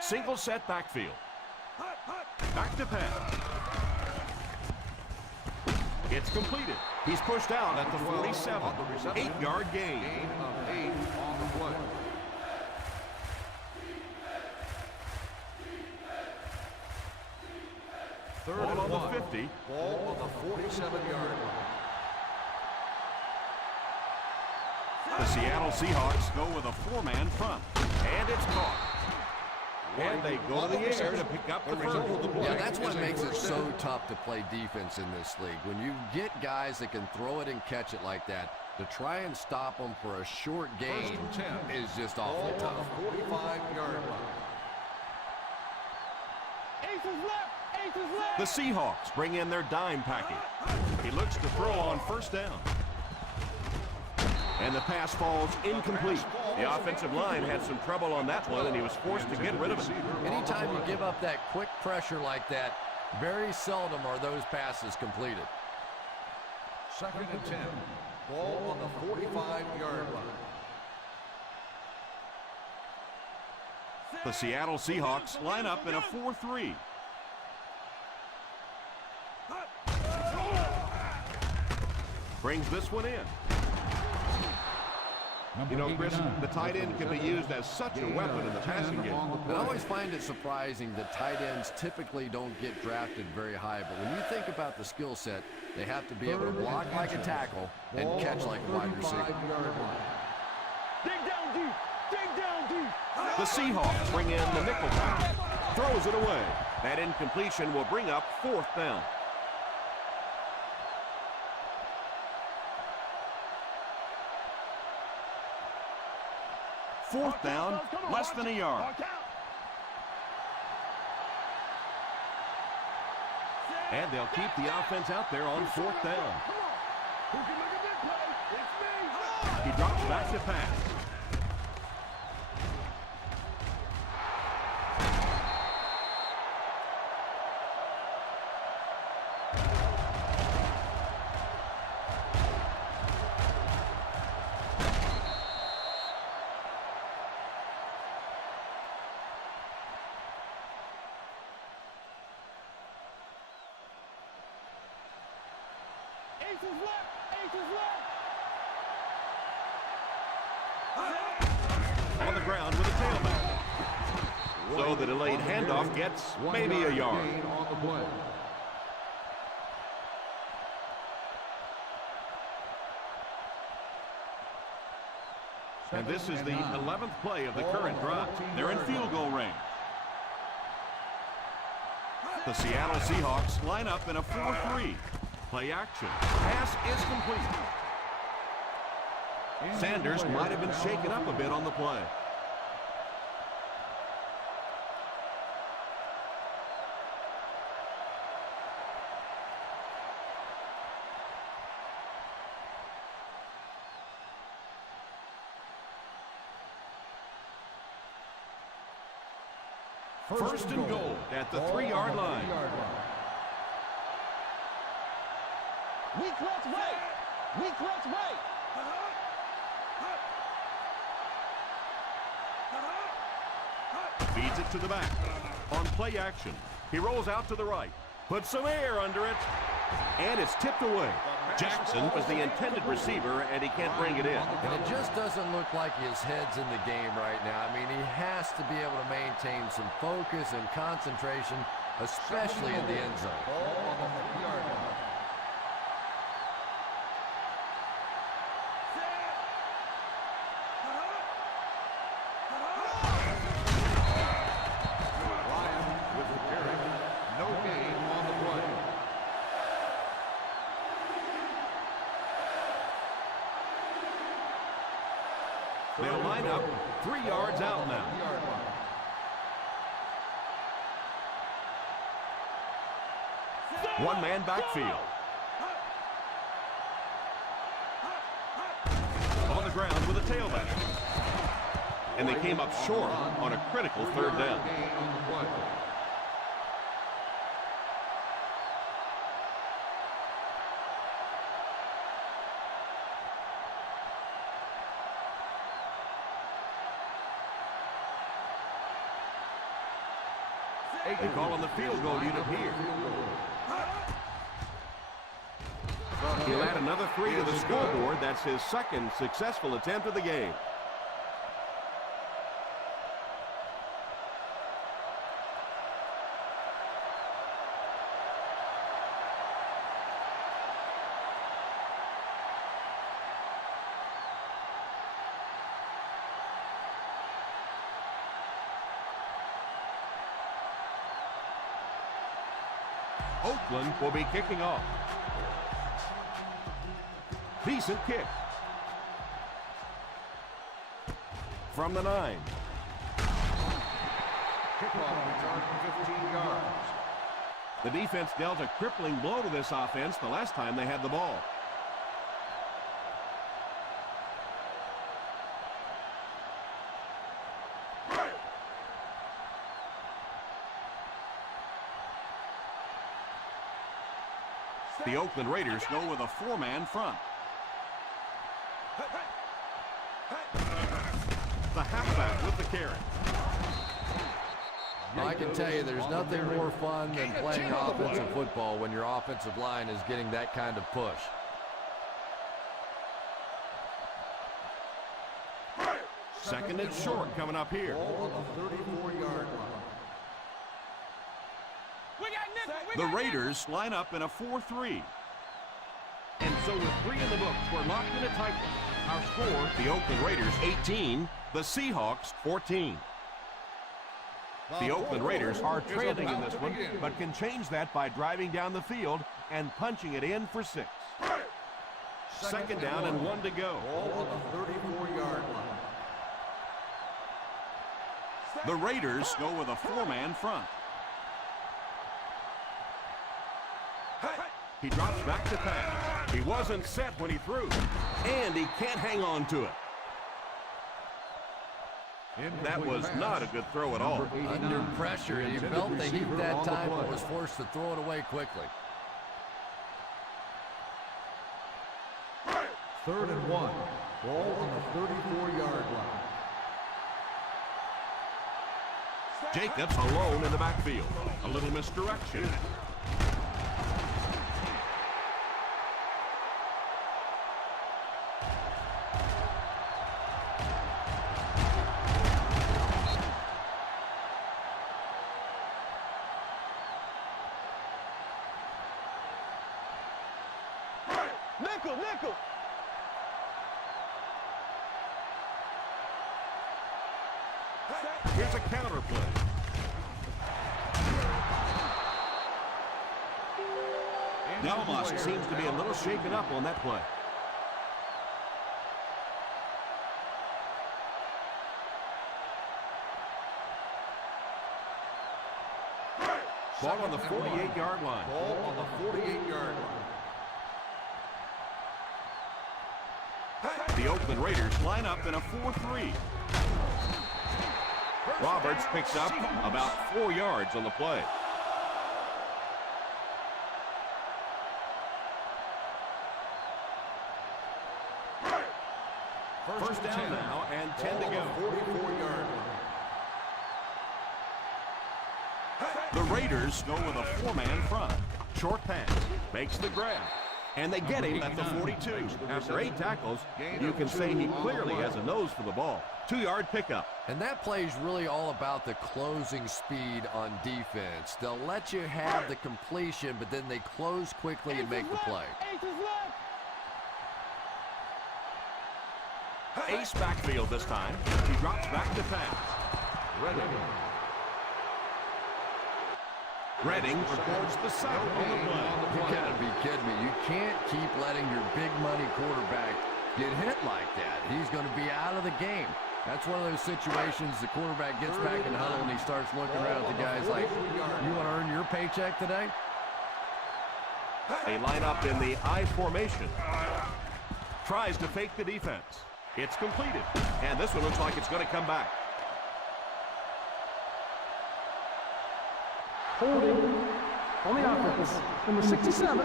Single set backfield. Back to pass. It's completed. He's pushed out at the 47. 8-yard gain. Gain of 8 on the play. Third Ball and on 1. the 50. Ball on the 47-yard line. The Seattle Seahawks go with a 4-man front. And it's caught. And they go to the air to pick up the first. Yeah, that's what makes it so tough to play defense in this league. When you get guys that can throw it and catch it like that, to try and stop them for a short gain is just awfully tough. Ball on the 45-yard line. The Seahawks bring in their dime package. He looks to throw on first down. And the pass falls incomplete. The offensive line had some trouble on that one, and he was forced to get rid of it. Anytime you give up that quick pressure like that, very seldom are those passes completed. Second and 10. Ball on the 45-yard line. The Seattle Seahawks line up in a 4-3. Brings this one in. You know, Chris, the tight end can be used as such a weapon in the passing game. I always find it surprising that tight ends typically don't get drafted very high, but when you think about the skill set, they have to be able to block like a tackle and catch like a wide receiver. Dig down deep. Dig down deep. The Seahawks bring in the nickel back. Throws it away. That incompletion will bring up 4th down. Fourth down, less than a yard. And they'll keep the offense out there on 4th down. Who can make a big play? It's me. He drops back to pass. Ace is left. Ace is left. On the ground with a tailback. So the delayed handoff gets maybe a yard. On the play. And this is the 11th play of the current drive. They're in field goal range. The Seattle Seahawks line up in a 4-3. Play action. Pass is complete. Sanders might have been shaken up a bit on the play. First and goal at the 3-yard line. Weak left right. Weak left right. Feeds it to the back. On play action, he rolls out to the right. Puts some air under it. And it's tipped away. Jackson was the intended receiver, and he can't bring it in. And it just doesn't look like his head's in the game right now. I mean, he has to be able to maintain some focus and concentration, especially in the end zone. Ball on the 50-yard line. Ryan with the carry. No gain on the play. They'll line up 3 yards out now. One-man backfield. On the ground with a tailback. And they came up short on a critical 3rd down. Gain on the play. They call on the field goal unit here. He'll add another 3 to the scoreboard. That's his 2nd successful attempt of the game. Oakland will be kicking off. Decent kick. From the 9. Kickoff return 15 yards. The defense dealt a crippling blow to this offense the last time they had the ball. The Oakland Raiders go with a four-man front. The halfback with the carry. I can tell you there's nothing more fun than playing offensive football when your offensive line is getting that kind of push. Second and short coming up here. Ball on the 34-yard line. The Raiders line up in a 4-3. And so with 3 in the books, we're locked in a tight one. Our score, the Oakland Raiders 18, the Seahawks 14. The Oakland Raiders are trailing in this one, but can change that by driving down the field and punching it in for 6. Second down and 1 to go. Ball on the 34-yard line. The Raiders go with a four-man front. He drops back to pass. He wasn't set when he threw, and he can't hang on to it. That was not a good throw at all. Under pressure, he felt the heat that time but was forced to throw it away quickly. 3rd and 1. Ball on the 34-yard line. Jacobs alone in the backfield. A little misdirection. Nickel. Here's a counter play. Delmas seems to be a little shaken up on that play. Ball on the 48-yard line. Ball on the 48-yard line. The Oakland Raiders line up in a 4-3. Roberts picks up about 4 yards on the play. First down now and 10 to go. 44-yard line. The Raiders go with a four-man front. Short pass. Makes the grab. And they get him at the 42. After 8 tackles, you can say he clearly has a nose for the ball. 2-yard pickup. And that play is really all about the closing speed on defense. They'll let you have the completion, but then they close quickly and make the play. Ace backfield this time. He drops back to pass. Redding records the sack on the play. You gotta be kidding me. You can't keep letting your big money quarterback get hit like that. He's going to be out of the game. That's one of those situations the quarterback gets back in the huddle and he starts looking around at the guys like, you want to earn your paycheck today? They line up in the I formation. Tries to fake the defense. It's completed. And this one looks like it's going to come back. Holding on the offense, number 67.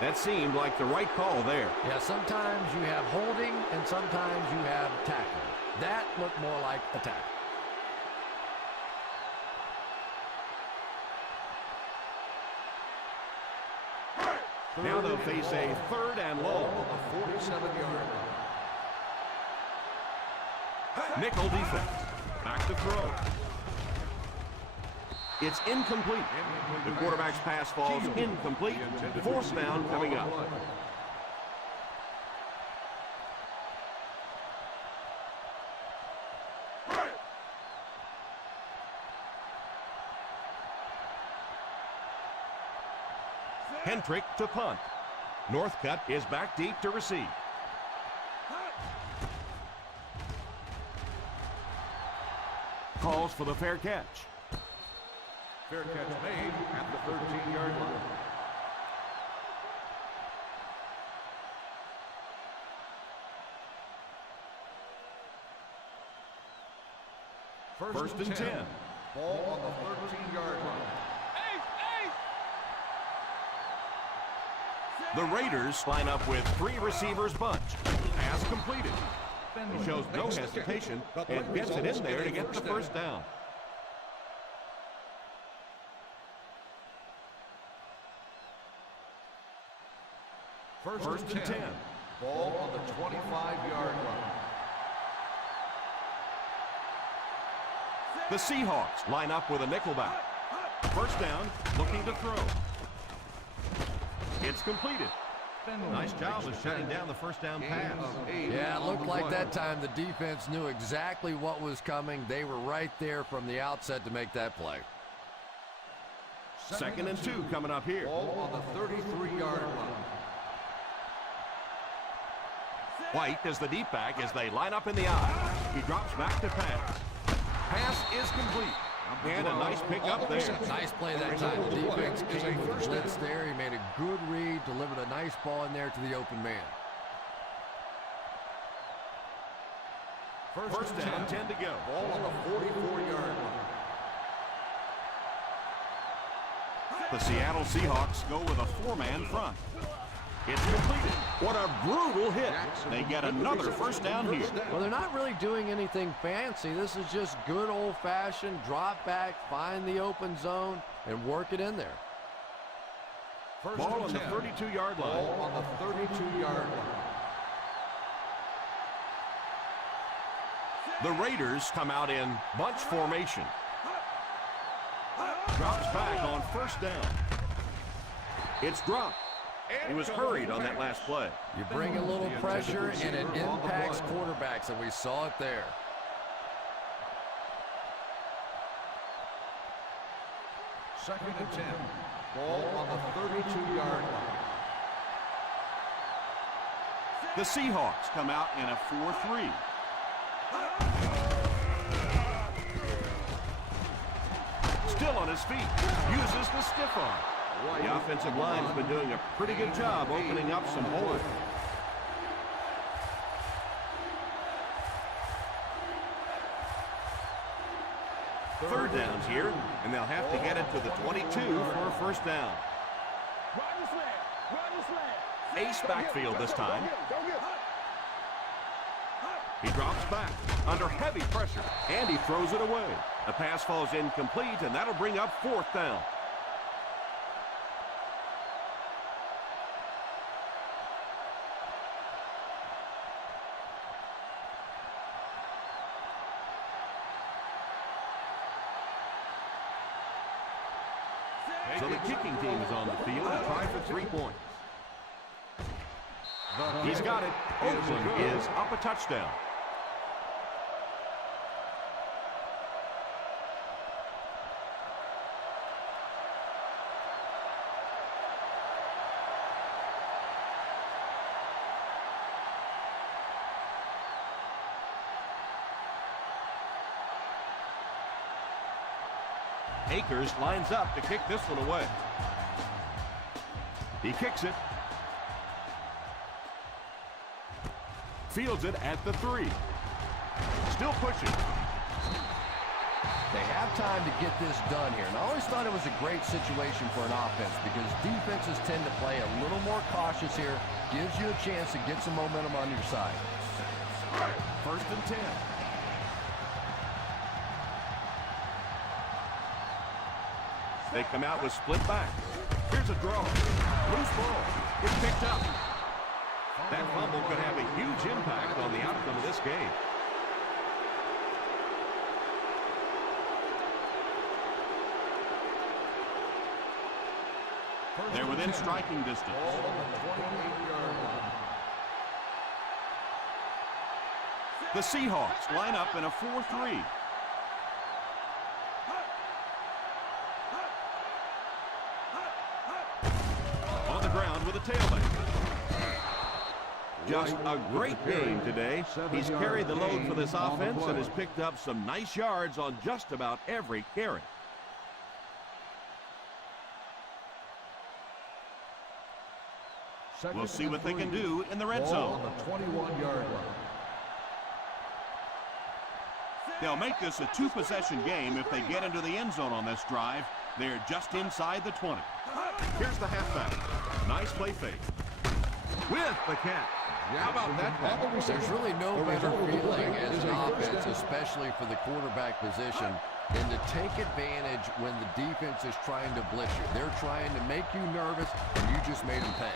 That seemed like the right call there. Yeah, sometimes you have holding and sometimes you have tackling. That looked more like a tackle. Now they'll face a 3rd and long. On the 47-yard line. Nickel defense. Back to throw. It's incomplete. The quarterback's pass falls incomplete. 4th down coming up. Hentrick to punt. Northcutt is back deep to receive. Calls for the fair catch. Fair catch made at the 13-yard line. First and 10. Ball on the 13-yard line. The Raiders line up with 3 receivers bunch. Pass completed. He shows no hesitation and gets it in there to get the first down. First and 10. Ball on the 25-yard line. The Seahawks line up with a nickelback. First down, looking to throw. It's completed. Nice job of shutting down the first down pass. Yeah, it looked like that time the defense knew exactly what was coming. They were right there from the outset to make that play. Second and 2 coming up here. Ball on the 33-yard line. White is the deep back as they line up in the eye. He drops back to pass. Pass is complete. And a nice pick up there. Nice play that time. The defense came with the blitz there. He made a good read, delivered a nice ball in there to the open man. First down, 10 to go. Ball on the 44-yard line. The Seattle Seahawks go with a 4-man front. It's completed. What a brutal hit. They get another first down here. Well, they're not really doing anything fancy. This is just good old-fashioned drop back, find the open zone, and work it in there. Ball on the 32-yard line. Ball on the 32-yard line. The Raiders come out in bunch formation. Drops back on first down. It's dropped. He was hurried on that last play. You bring a little pressure, and it impacts quarterbacks, and we saw it there. Second and 10. Ball on the 32-yard line. The Seahawks come out in a 4-3. Still on his feet. Uses the stiff arm. The offensive line's been doing a pretty good job opening up some holes. Third down's here, and they'll have to get it to the 22 for a first down. Ace backfield this time. He drops back under heavy pressure, and he throws it away. The pass falls incomplete, and that'll bring up fourth down. So the kicking team is on the field to try for 3 points. He's got it. Oakland is up a touchdown. Akers lines up to kick this one away. He kicks it. Fields it at the 3. Still pushing. They have time to get this done here. And I always thought it was a great situation for an offense because defenses tend to play a little more cautious here. Gives you a chance to get some momentum on your side. First and 10. They come out with split back. Here's a draw. Loose ball. It's picked up. That fumble could have a huge impact on the outcome of this game. They're within striking distance. The Seahawks line up in a 4-3. On the ground with a tailback. Just a great game today. He's carried the load for this offense and has picked up some nice yards on just about every carry. We'll see what they can do in the red zone. On the 21-yard line. They'll make this a 2-possession game if they get into the end zone on this drive. They're just inside the 20. Here's the halfback. Nice play fake. with the catch. How about that pass? There's really no better feeling as an offense, especially for the quarterback position, than to take advantage when the defense is trying to blitz you. They're trying to make you nervous, and you just made them pay.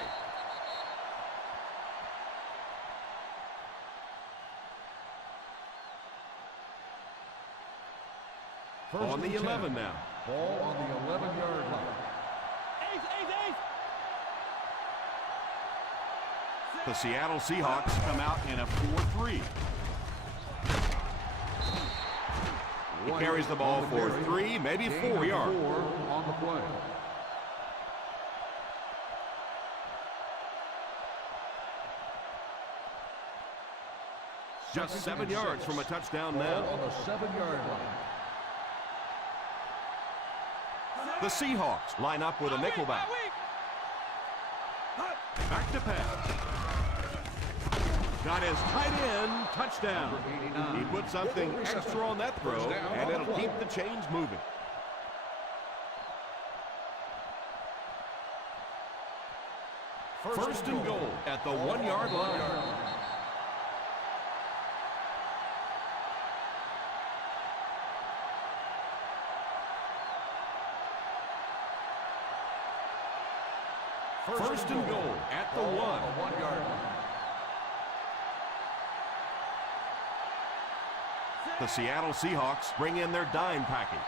On the 11 now. Ball on the 11-yard line. Ace, ace, ace. The Seattle Seahawks come out in a 4-3. He carries the ball for 3, maybe 4 yards. 4 on the play. Just 7 yards from a touchdown now. Ball on the 7-yard line. The Seahawks line up with a nickelback. Back to pass. Got his tight end touchdown. He put something extra on that throw, and it'll keep the chains moving. First and goal at the 1-yard line. First and goal at the 1-yard line. The Seattle Seahawks bring in their dime package.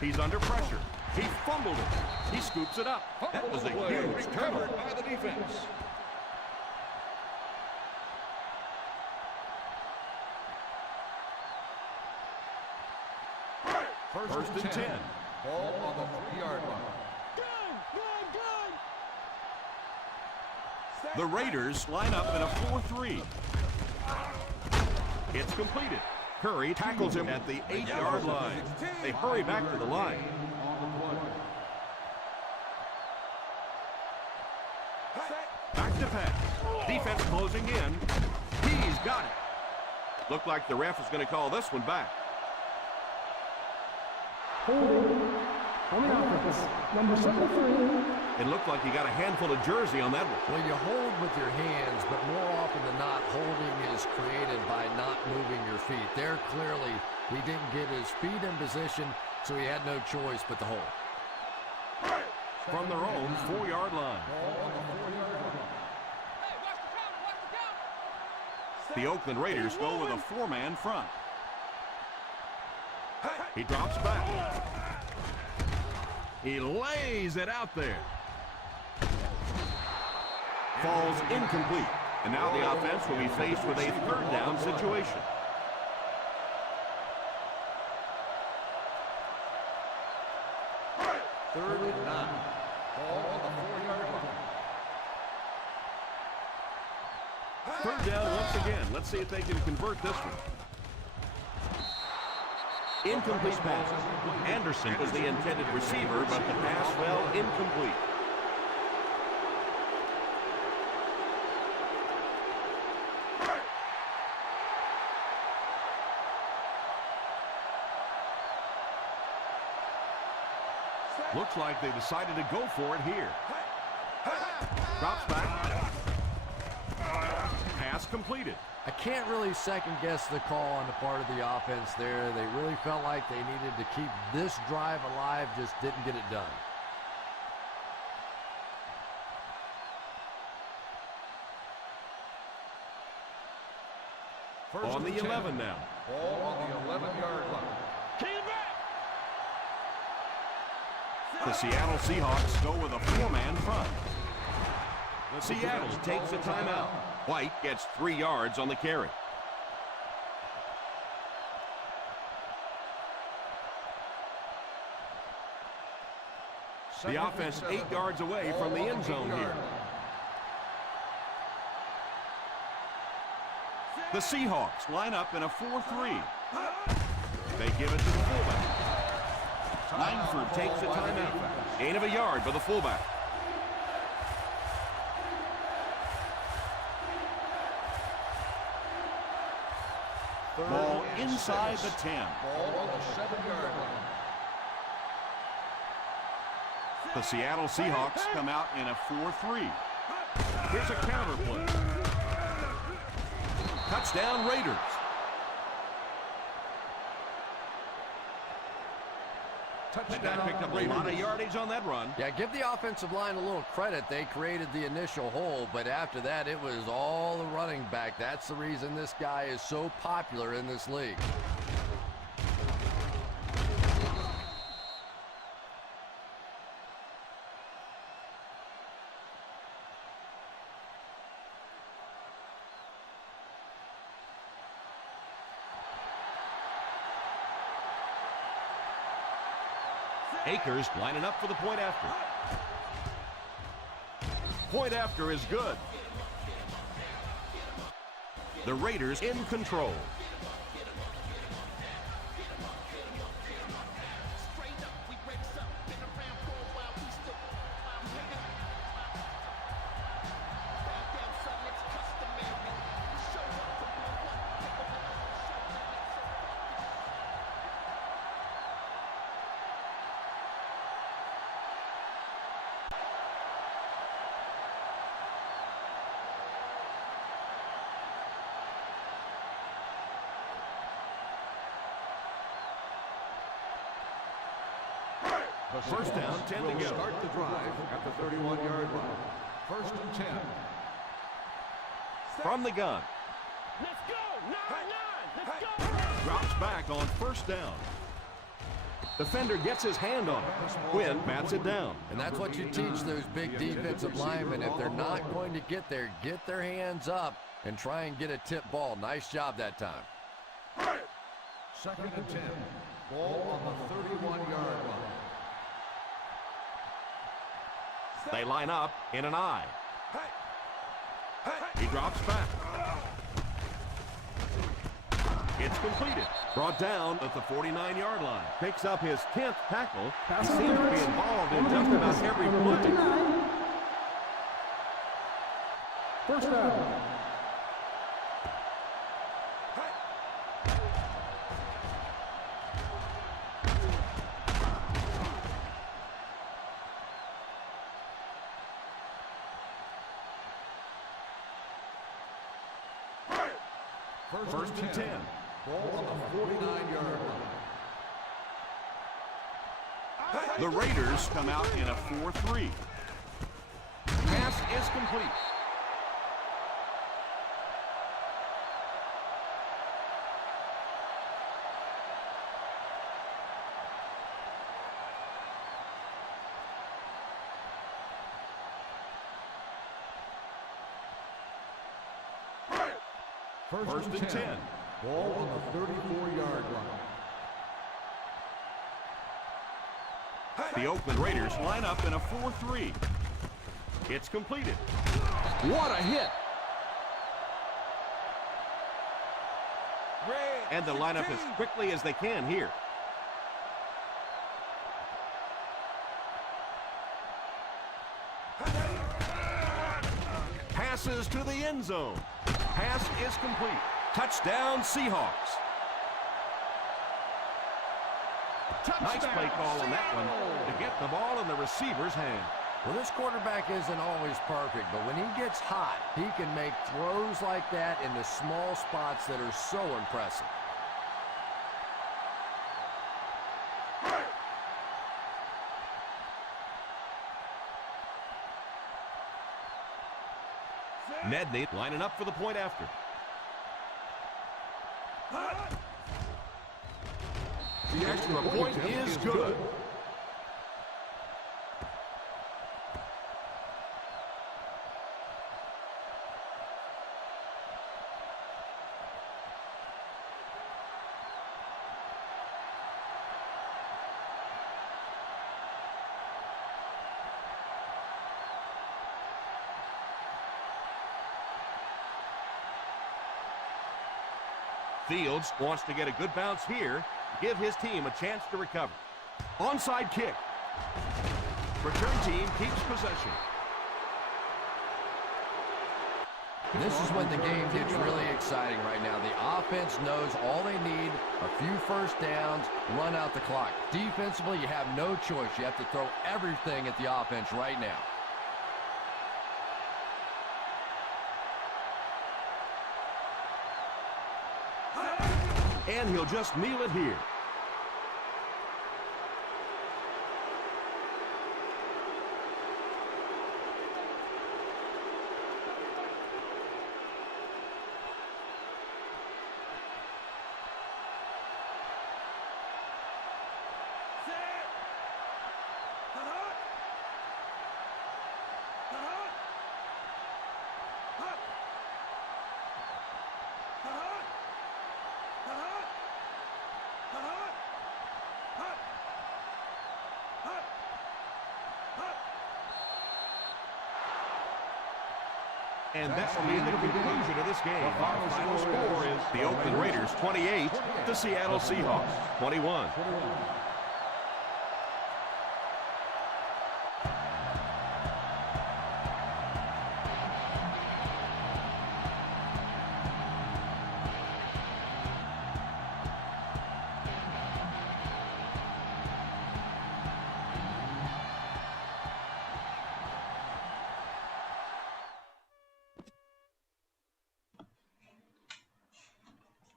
He's under pressure. He fumbled it. He scoops it up. That was a huge turnover by the defense. First and 10. Ball on the 3-yard line. The Raiders line up in a 4-3. It's completed. Curry tackles him at the 8-yard line. They hurry back to the line. Back to pass. Defense closing in. He's got it. Looked like the ref is going to call this one back. Holding on the offense, number 73. It looked like he got a handful of jersey on that one. Well, you hold with your hands, but more often than not, holding is created by not moving your feet. There, clearly, he didn't get his feet in position, so he had no choice but to hold. From their own 4-yard line. The Oakland Raiders go with a 4-man front. He drops back. He lays it out there. Falls incomplete. And now the offense will be faced with a 3rd down situation. Third and 9. Ball on the 4-yard line. 3rd down once again. Let's see if they can convert this one. Incomplete pass. Anderson was the intended receiver, but the pass fell incomplete. Looks like they decided to go for it here. Drops back. Pass completed. I can't really second-guess the call on the part of the offense there. They really felt like they needed to keep this drive alive, just didn't get it done. On the 11 now. Ball on the 11-yard line. The Seattle Seahawks go with a 4-man front. Seattle takes a timeout. White gets 3 yards on the carry. The offense 8 yards away from the end zone here. The Seahawks line up in a 4-3. They give it to the fullback. Langford takes a timeout. Gain of a yard for the fullback. Ball inside the 10. Ball on the 7-yard line. The Seattle Seahawks come out in a 4-3. Here's a counter play. Touchdown Raiders. That guy picked up a lot of yardage on that run. Yeah, give the offensive line a little credit. They created the initial hole, but after that, it was all the running back. That's the reason this guy is so popular in this league. Akers lining up for the point after. Point after is good. The Raiders in control. First down, 10 to go. Start the drive at the 31-yard line. First and 10. From the gun. Let's go! 9-9! Let's go! Drops back on first down. Defender gets his hand on it. Quinn bats it down. And that's what you teach those big defensive linemen. If they're not going to get there, get their hands up and try and get a tip ball. Nice job that time. Second and 10. Ball on the 31-yard line. They line up in an I. He drops back. It's completed. Brought down at the 49-yard line. Picks up his 10th tackle. He seems to be involved in just about every play. First down. First and 10. Ball on the 49-yard line. The Raiders come out in a 4-3. Pass is complete. First and 10. Ball on the 34-yard line. The Oakland Raiders line up in a 4-3. It's completed. What a hit! And the lineup as quickly as they can here. Passes to the end zone. Pass is complete. Touchdown, Seahawks. Nice play call on that one to get the ball in the receiver's hand. Well, this quarterback isn't always perfect, but when he gets hot, he can make throws like that in the small spots that are so impressive. Nedney lining up for the point after. The extra point is good. Fields wants to get a good bounce here, give his team a chance to recover. Onside kick. Return team keeps possession. This is when the game gets really exciting right now. The offense knows all they need, a few first downs, run out the clock. Defensively, you have no choice. You have to throw everything at the offense right now. And he'll just kneel it here. And that will be the conclusion of this game. Our final score is the Oakland Raiders 28, the Seattle Seahawks 21.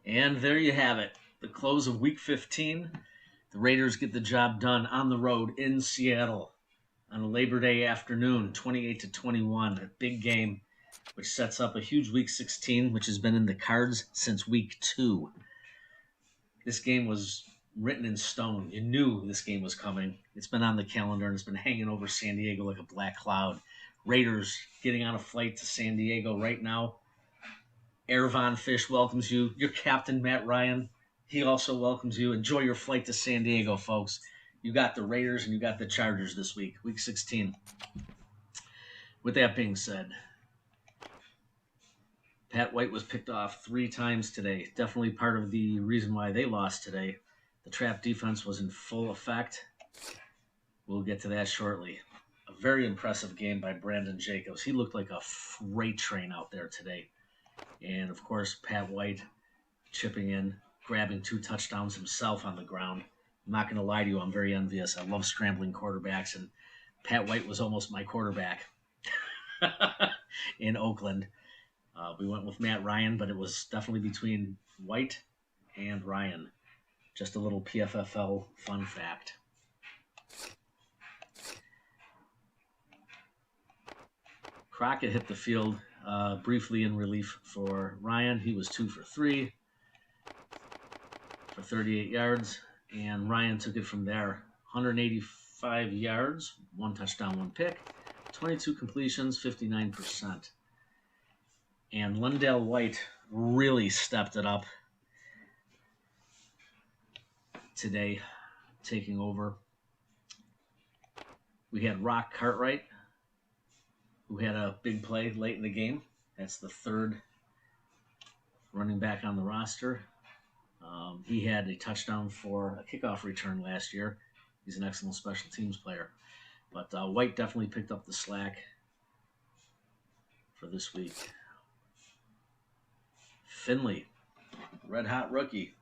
And there you have it. The close of Week 15. The Raiders get the job done on the road in Seattle on a Labor Day afternoon, 28-21. A big game, which sets up a huge Week 16, which has been in the cards since Week 2. This game was written in stone. You knew this game was coming. It's been on the calendar, and it's been hanging over San Diego like a black cloud. Raiders getting on a flight to San Diego right now. Ervon Fish welcomes you. Your captain, Matt Ryan, he also welcomes you. Enjoy your flight to San Diego, folks. You got the Raiders and you got the Chargers this week, Week 16. With that being said, Pat White was picked off 3 times today. Definitely part of the reason why they lost today. The trap defense was in full effect. We'll get to that shortly. A very impressive game by Brandon Jacobs. He looked like a freight train out there today. And, of course, Pat White chipping in, grabbing 2 touchdowns himself on the ground. I'm not going to lie to you, I'm very envious. I love scrambling quarterbacks, and Pat White was almost my quarterback in Oakland. We went with Matt Ryan, but it was definitely between White and Ryan. Just a little PFFL fun fact. Crockett hit the field briefly in relief for Ryan. He was 2 for 3 for 38 yards, and Ryan took it from there. 185 yards, 1 touchdown, 1 pick, 22 completions, 59%. And Lundell White really stepped it up today, taking over. We had Rock Cartwright, who had a big play late in the game. That's the 3rd running back on the roster. He had a touchdown for a kickoff return last year. He's an excellent special teams player. But White definitely picked up the slack for this week. Finley, red-hot rookie,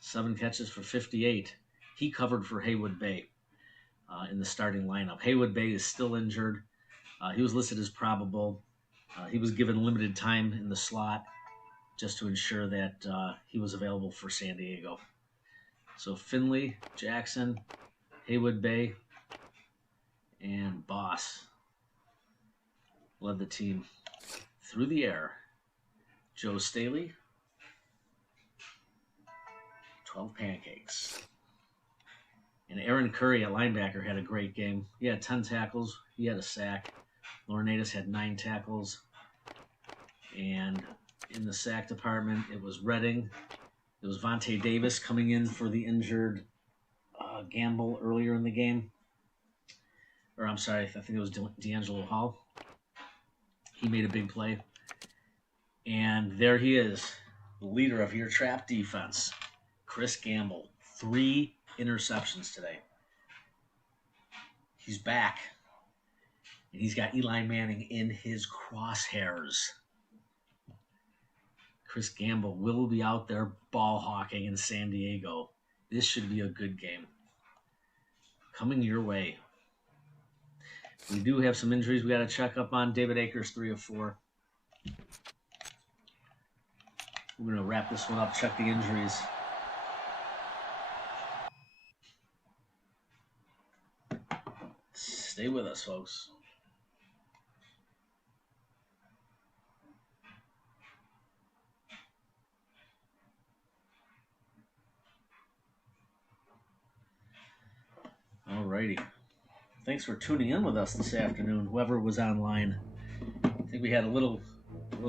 7 catches for 58. He covered for Haywood Bay in the starting lineup. Haywood Bay is still injured. He was listed as probable. He was given limited time in the slot just to ensure that he was available for San Diego. So Finley, Jackson, Haywood Bay, and Boss led the team through the air. Joe Staley, 12 pancakes. And Aaron Curry at linebacker had a great game. He had 10 tackles. He had a sack. Laurinaitis had 9 tackles. And in the sack department, it was Redding. It was Vontae Davis coming in for the injured Gamble earlier in the game. Or I'm sorry, I think it was D'Angelo Hall. He made a big play. And there he is, the leader of your trap defense, Chris Gamble. 3 interceptions today. He's back. And he's got Eli Manning in his crosshairs. Chris Gamble will be out there ball hawking in San Diego. This should be a good game. Coming your way. We do have some injuries we got to check up on. David Akers, 3 of 4. We're going to wrap this one up, check the injuries. Stay with us, folks. Alrighty. Thanks for tuning in with us this afternoon, whoever was online. I think we had a little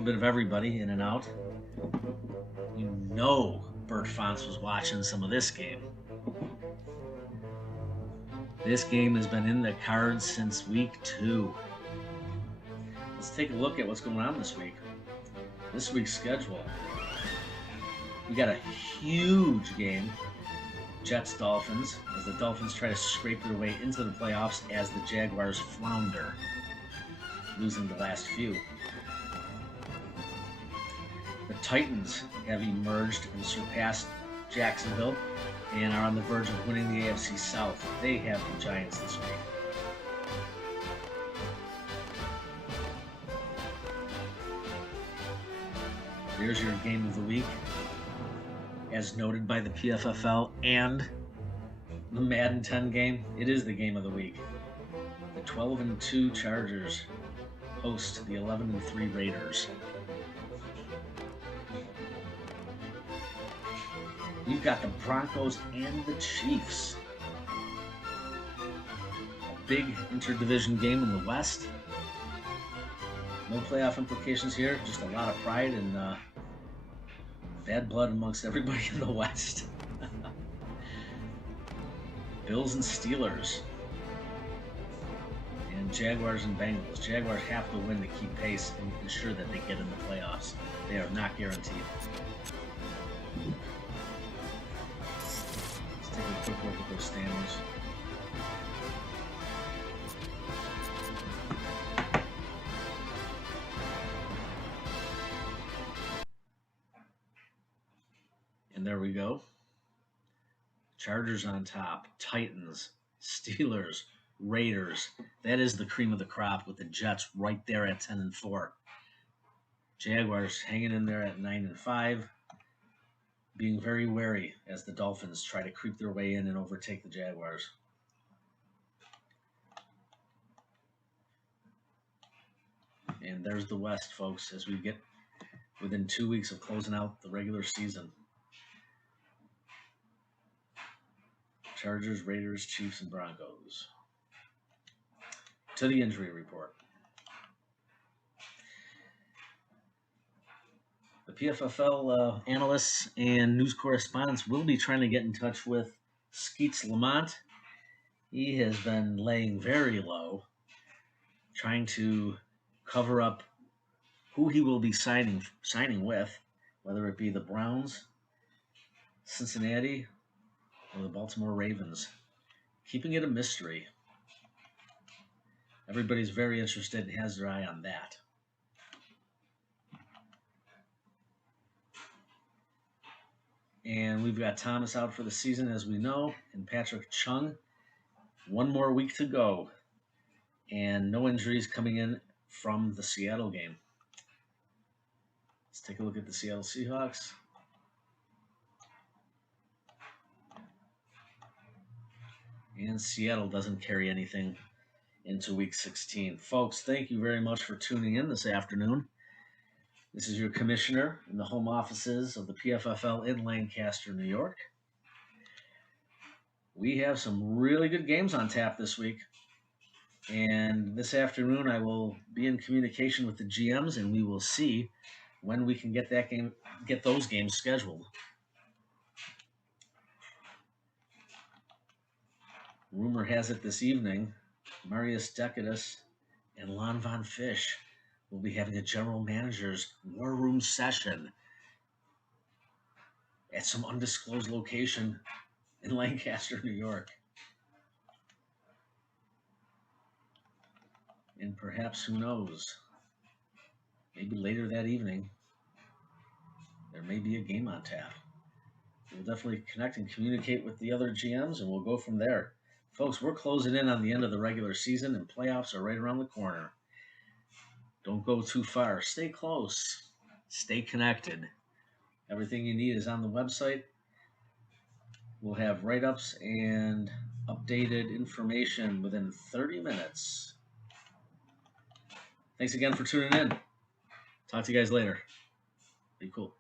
bit of everybody in and out. You know Bert Fonts was watching some of this game. This game has been in the cards since week 2. Let's take a look at what's going on this week. This week's schedule. We got a huge game. Jets-Dolphins, as the Dolphins try to scrape their way into the playoffs as the Jaguars flounder, losing the last few. The Titans have emerged and surpassed Jacksonville and are on the verge of winning the AFC South. They have the Giants this week. There's your game of the week, as noted by the PFFL and the Madden 10 game. It is the game of the week. The 12-2 Chargers host the 11-3 Raiders. We've got the Broncos and the Chiefs. A big interdivision game in the West. No playoff implications here, just a lot of pride and bad blood amongst everybody in the West. Bills and Steelers. And Jaguars and Bengals. Jaguars have to win to keep pace and ensure that they get in the playoffs. They are not guaranteed. Let's take a quick look at those standings. And there we go. Chargers on top, Titans, Steelers, Raiders. That is the cream of the crop with the Jets right there at 10-4. Jaguars hanging in there at 9-5, being very wary as the Dolphins try to creep their way in and overtake the Jaguars. And there's the West, folks, as we get within 2 weeks of closing out the regular season. Chargers, Raiders, Chiefs, and Broncos. To the injury report. The PFFL analysts and news correspondents will be trying to get in touch with Skeets Lamont. He has been laying very low, trying to cover up who he will be signing with, whether it be the Browns, Cincinnati, or the Baltimore Ravens, keeping it a mystery. Everybody's very interested and has their eye on that. And we've got Thomas out for the season, as we know, and Patrick Chung. 1 more week to go, and no injuries coming in from the Seattle game. Let's take a look at the Seattle Seahawks. And Seattle doesn't carry anything into Week 16. Folks, thank you very much for tuning in this afternoon. This is your commissioner in the home offices of the PFFL in Lancaster, New York. We have some really good games on tap this week. And this afternoon, I will be in communication with the GMs, and we will see when we can get those games scheduled. Rumor has it this evening, Marius Decatus and Lon Von Fish will be having a general manager's war room session at some undisclosed location in Lancaster, New York. And perhaps, who knows, maybe later that evening, there may be a game on tap. We'll definitely connect and communicate with the other GMs, and we'll go from there. Folks, we're closing in on the end of the regular season, and playoffs are right around the corner. Don't go too far. Stay close. Stay connected. Everything you need is on the website. We'll have write-ups and updated information within 30 minutes. Thanks again for tuning in. Talk to you guys later. Be cool.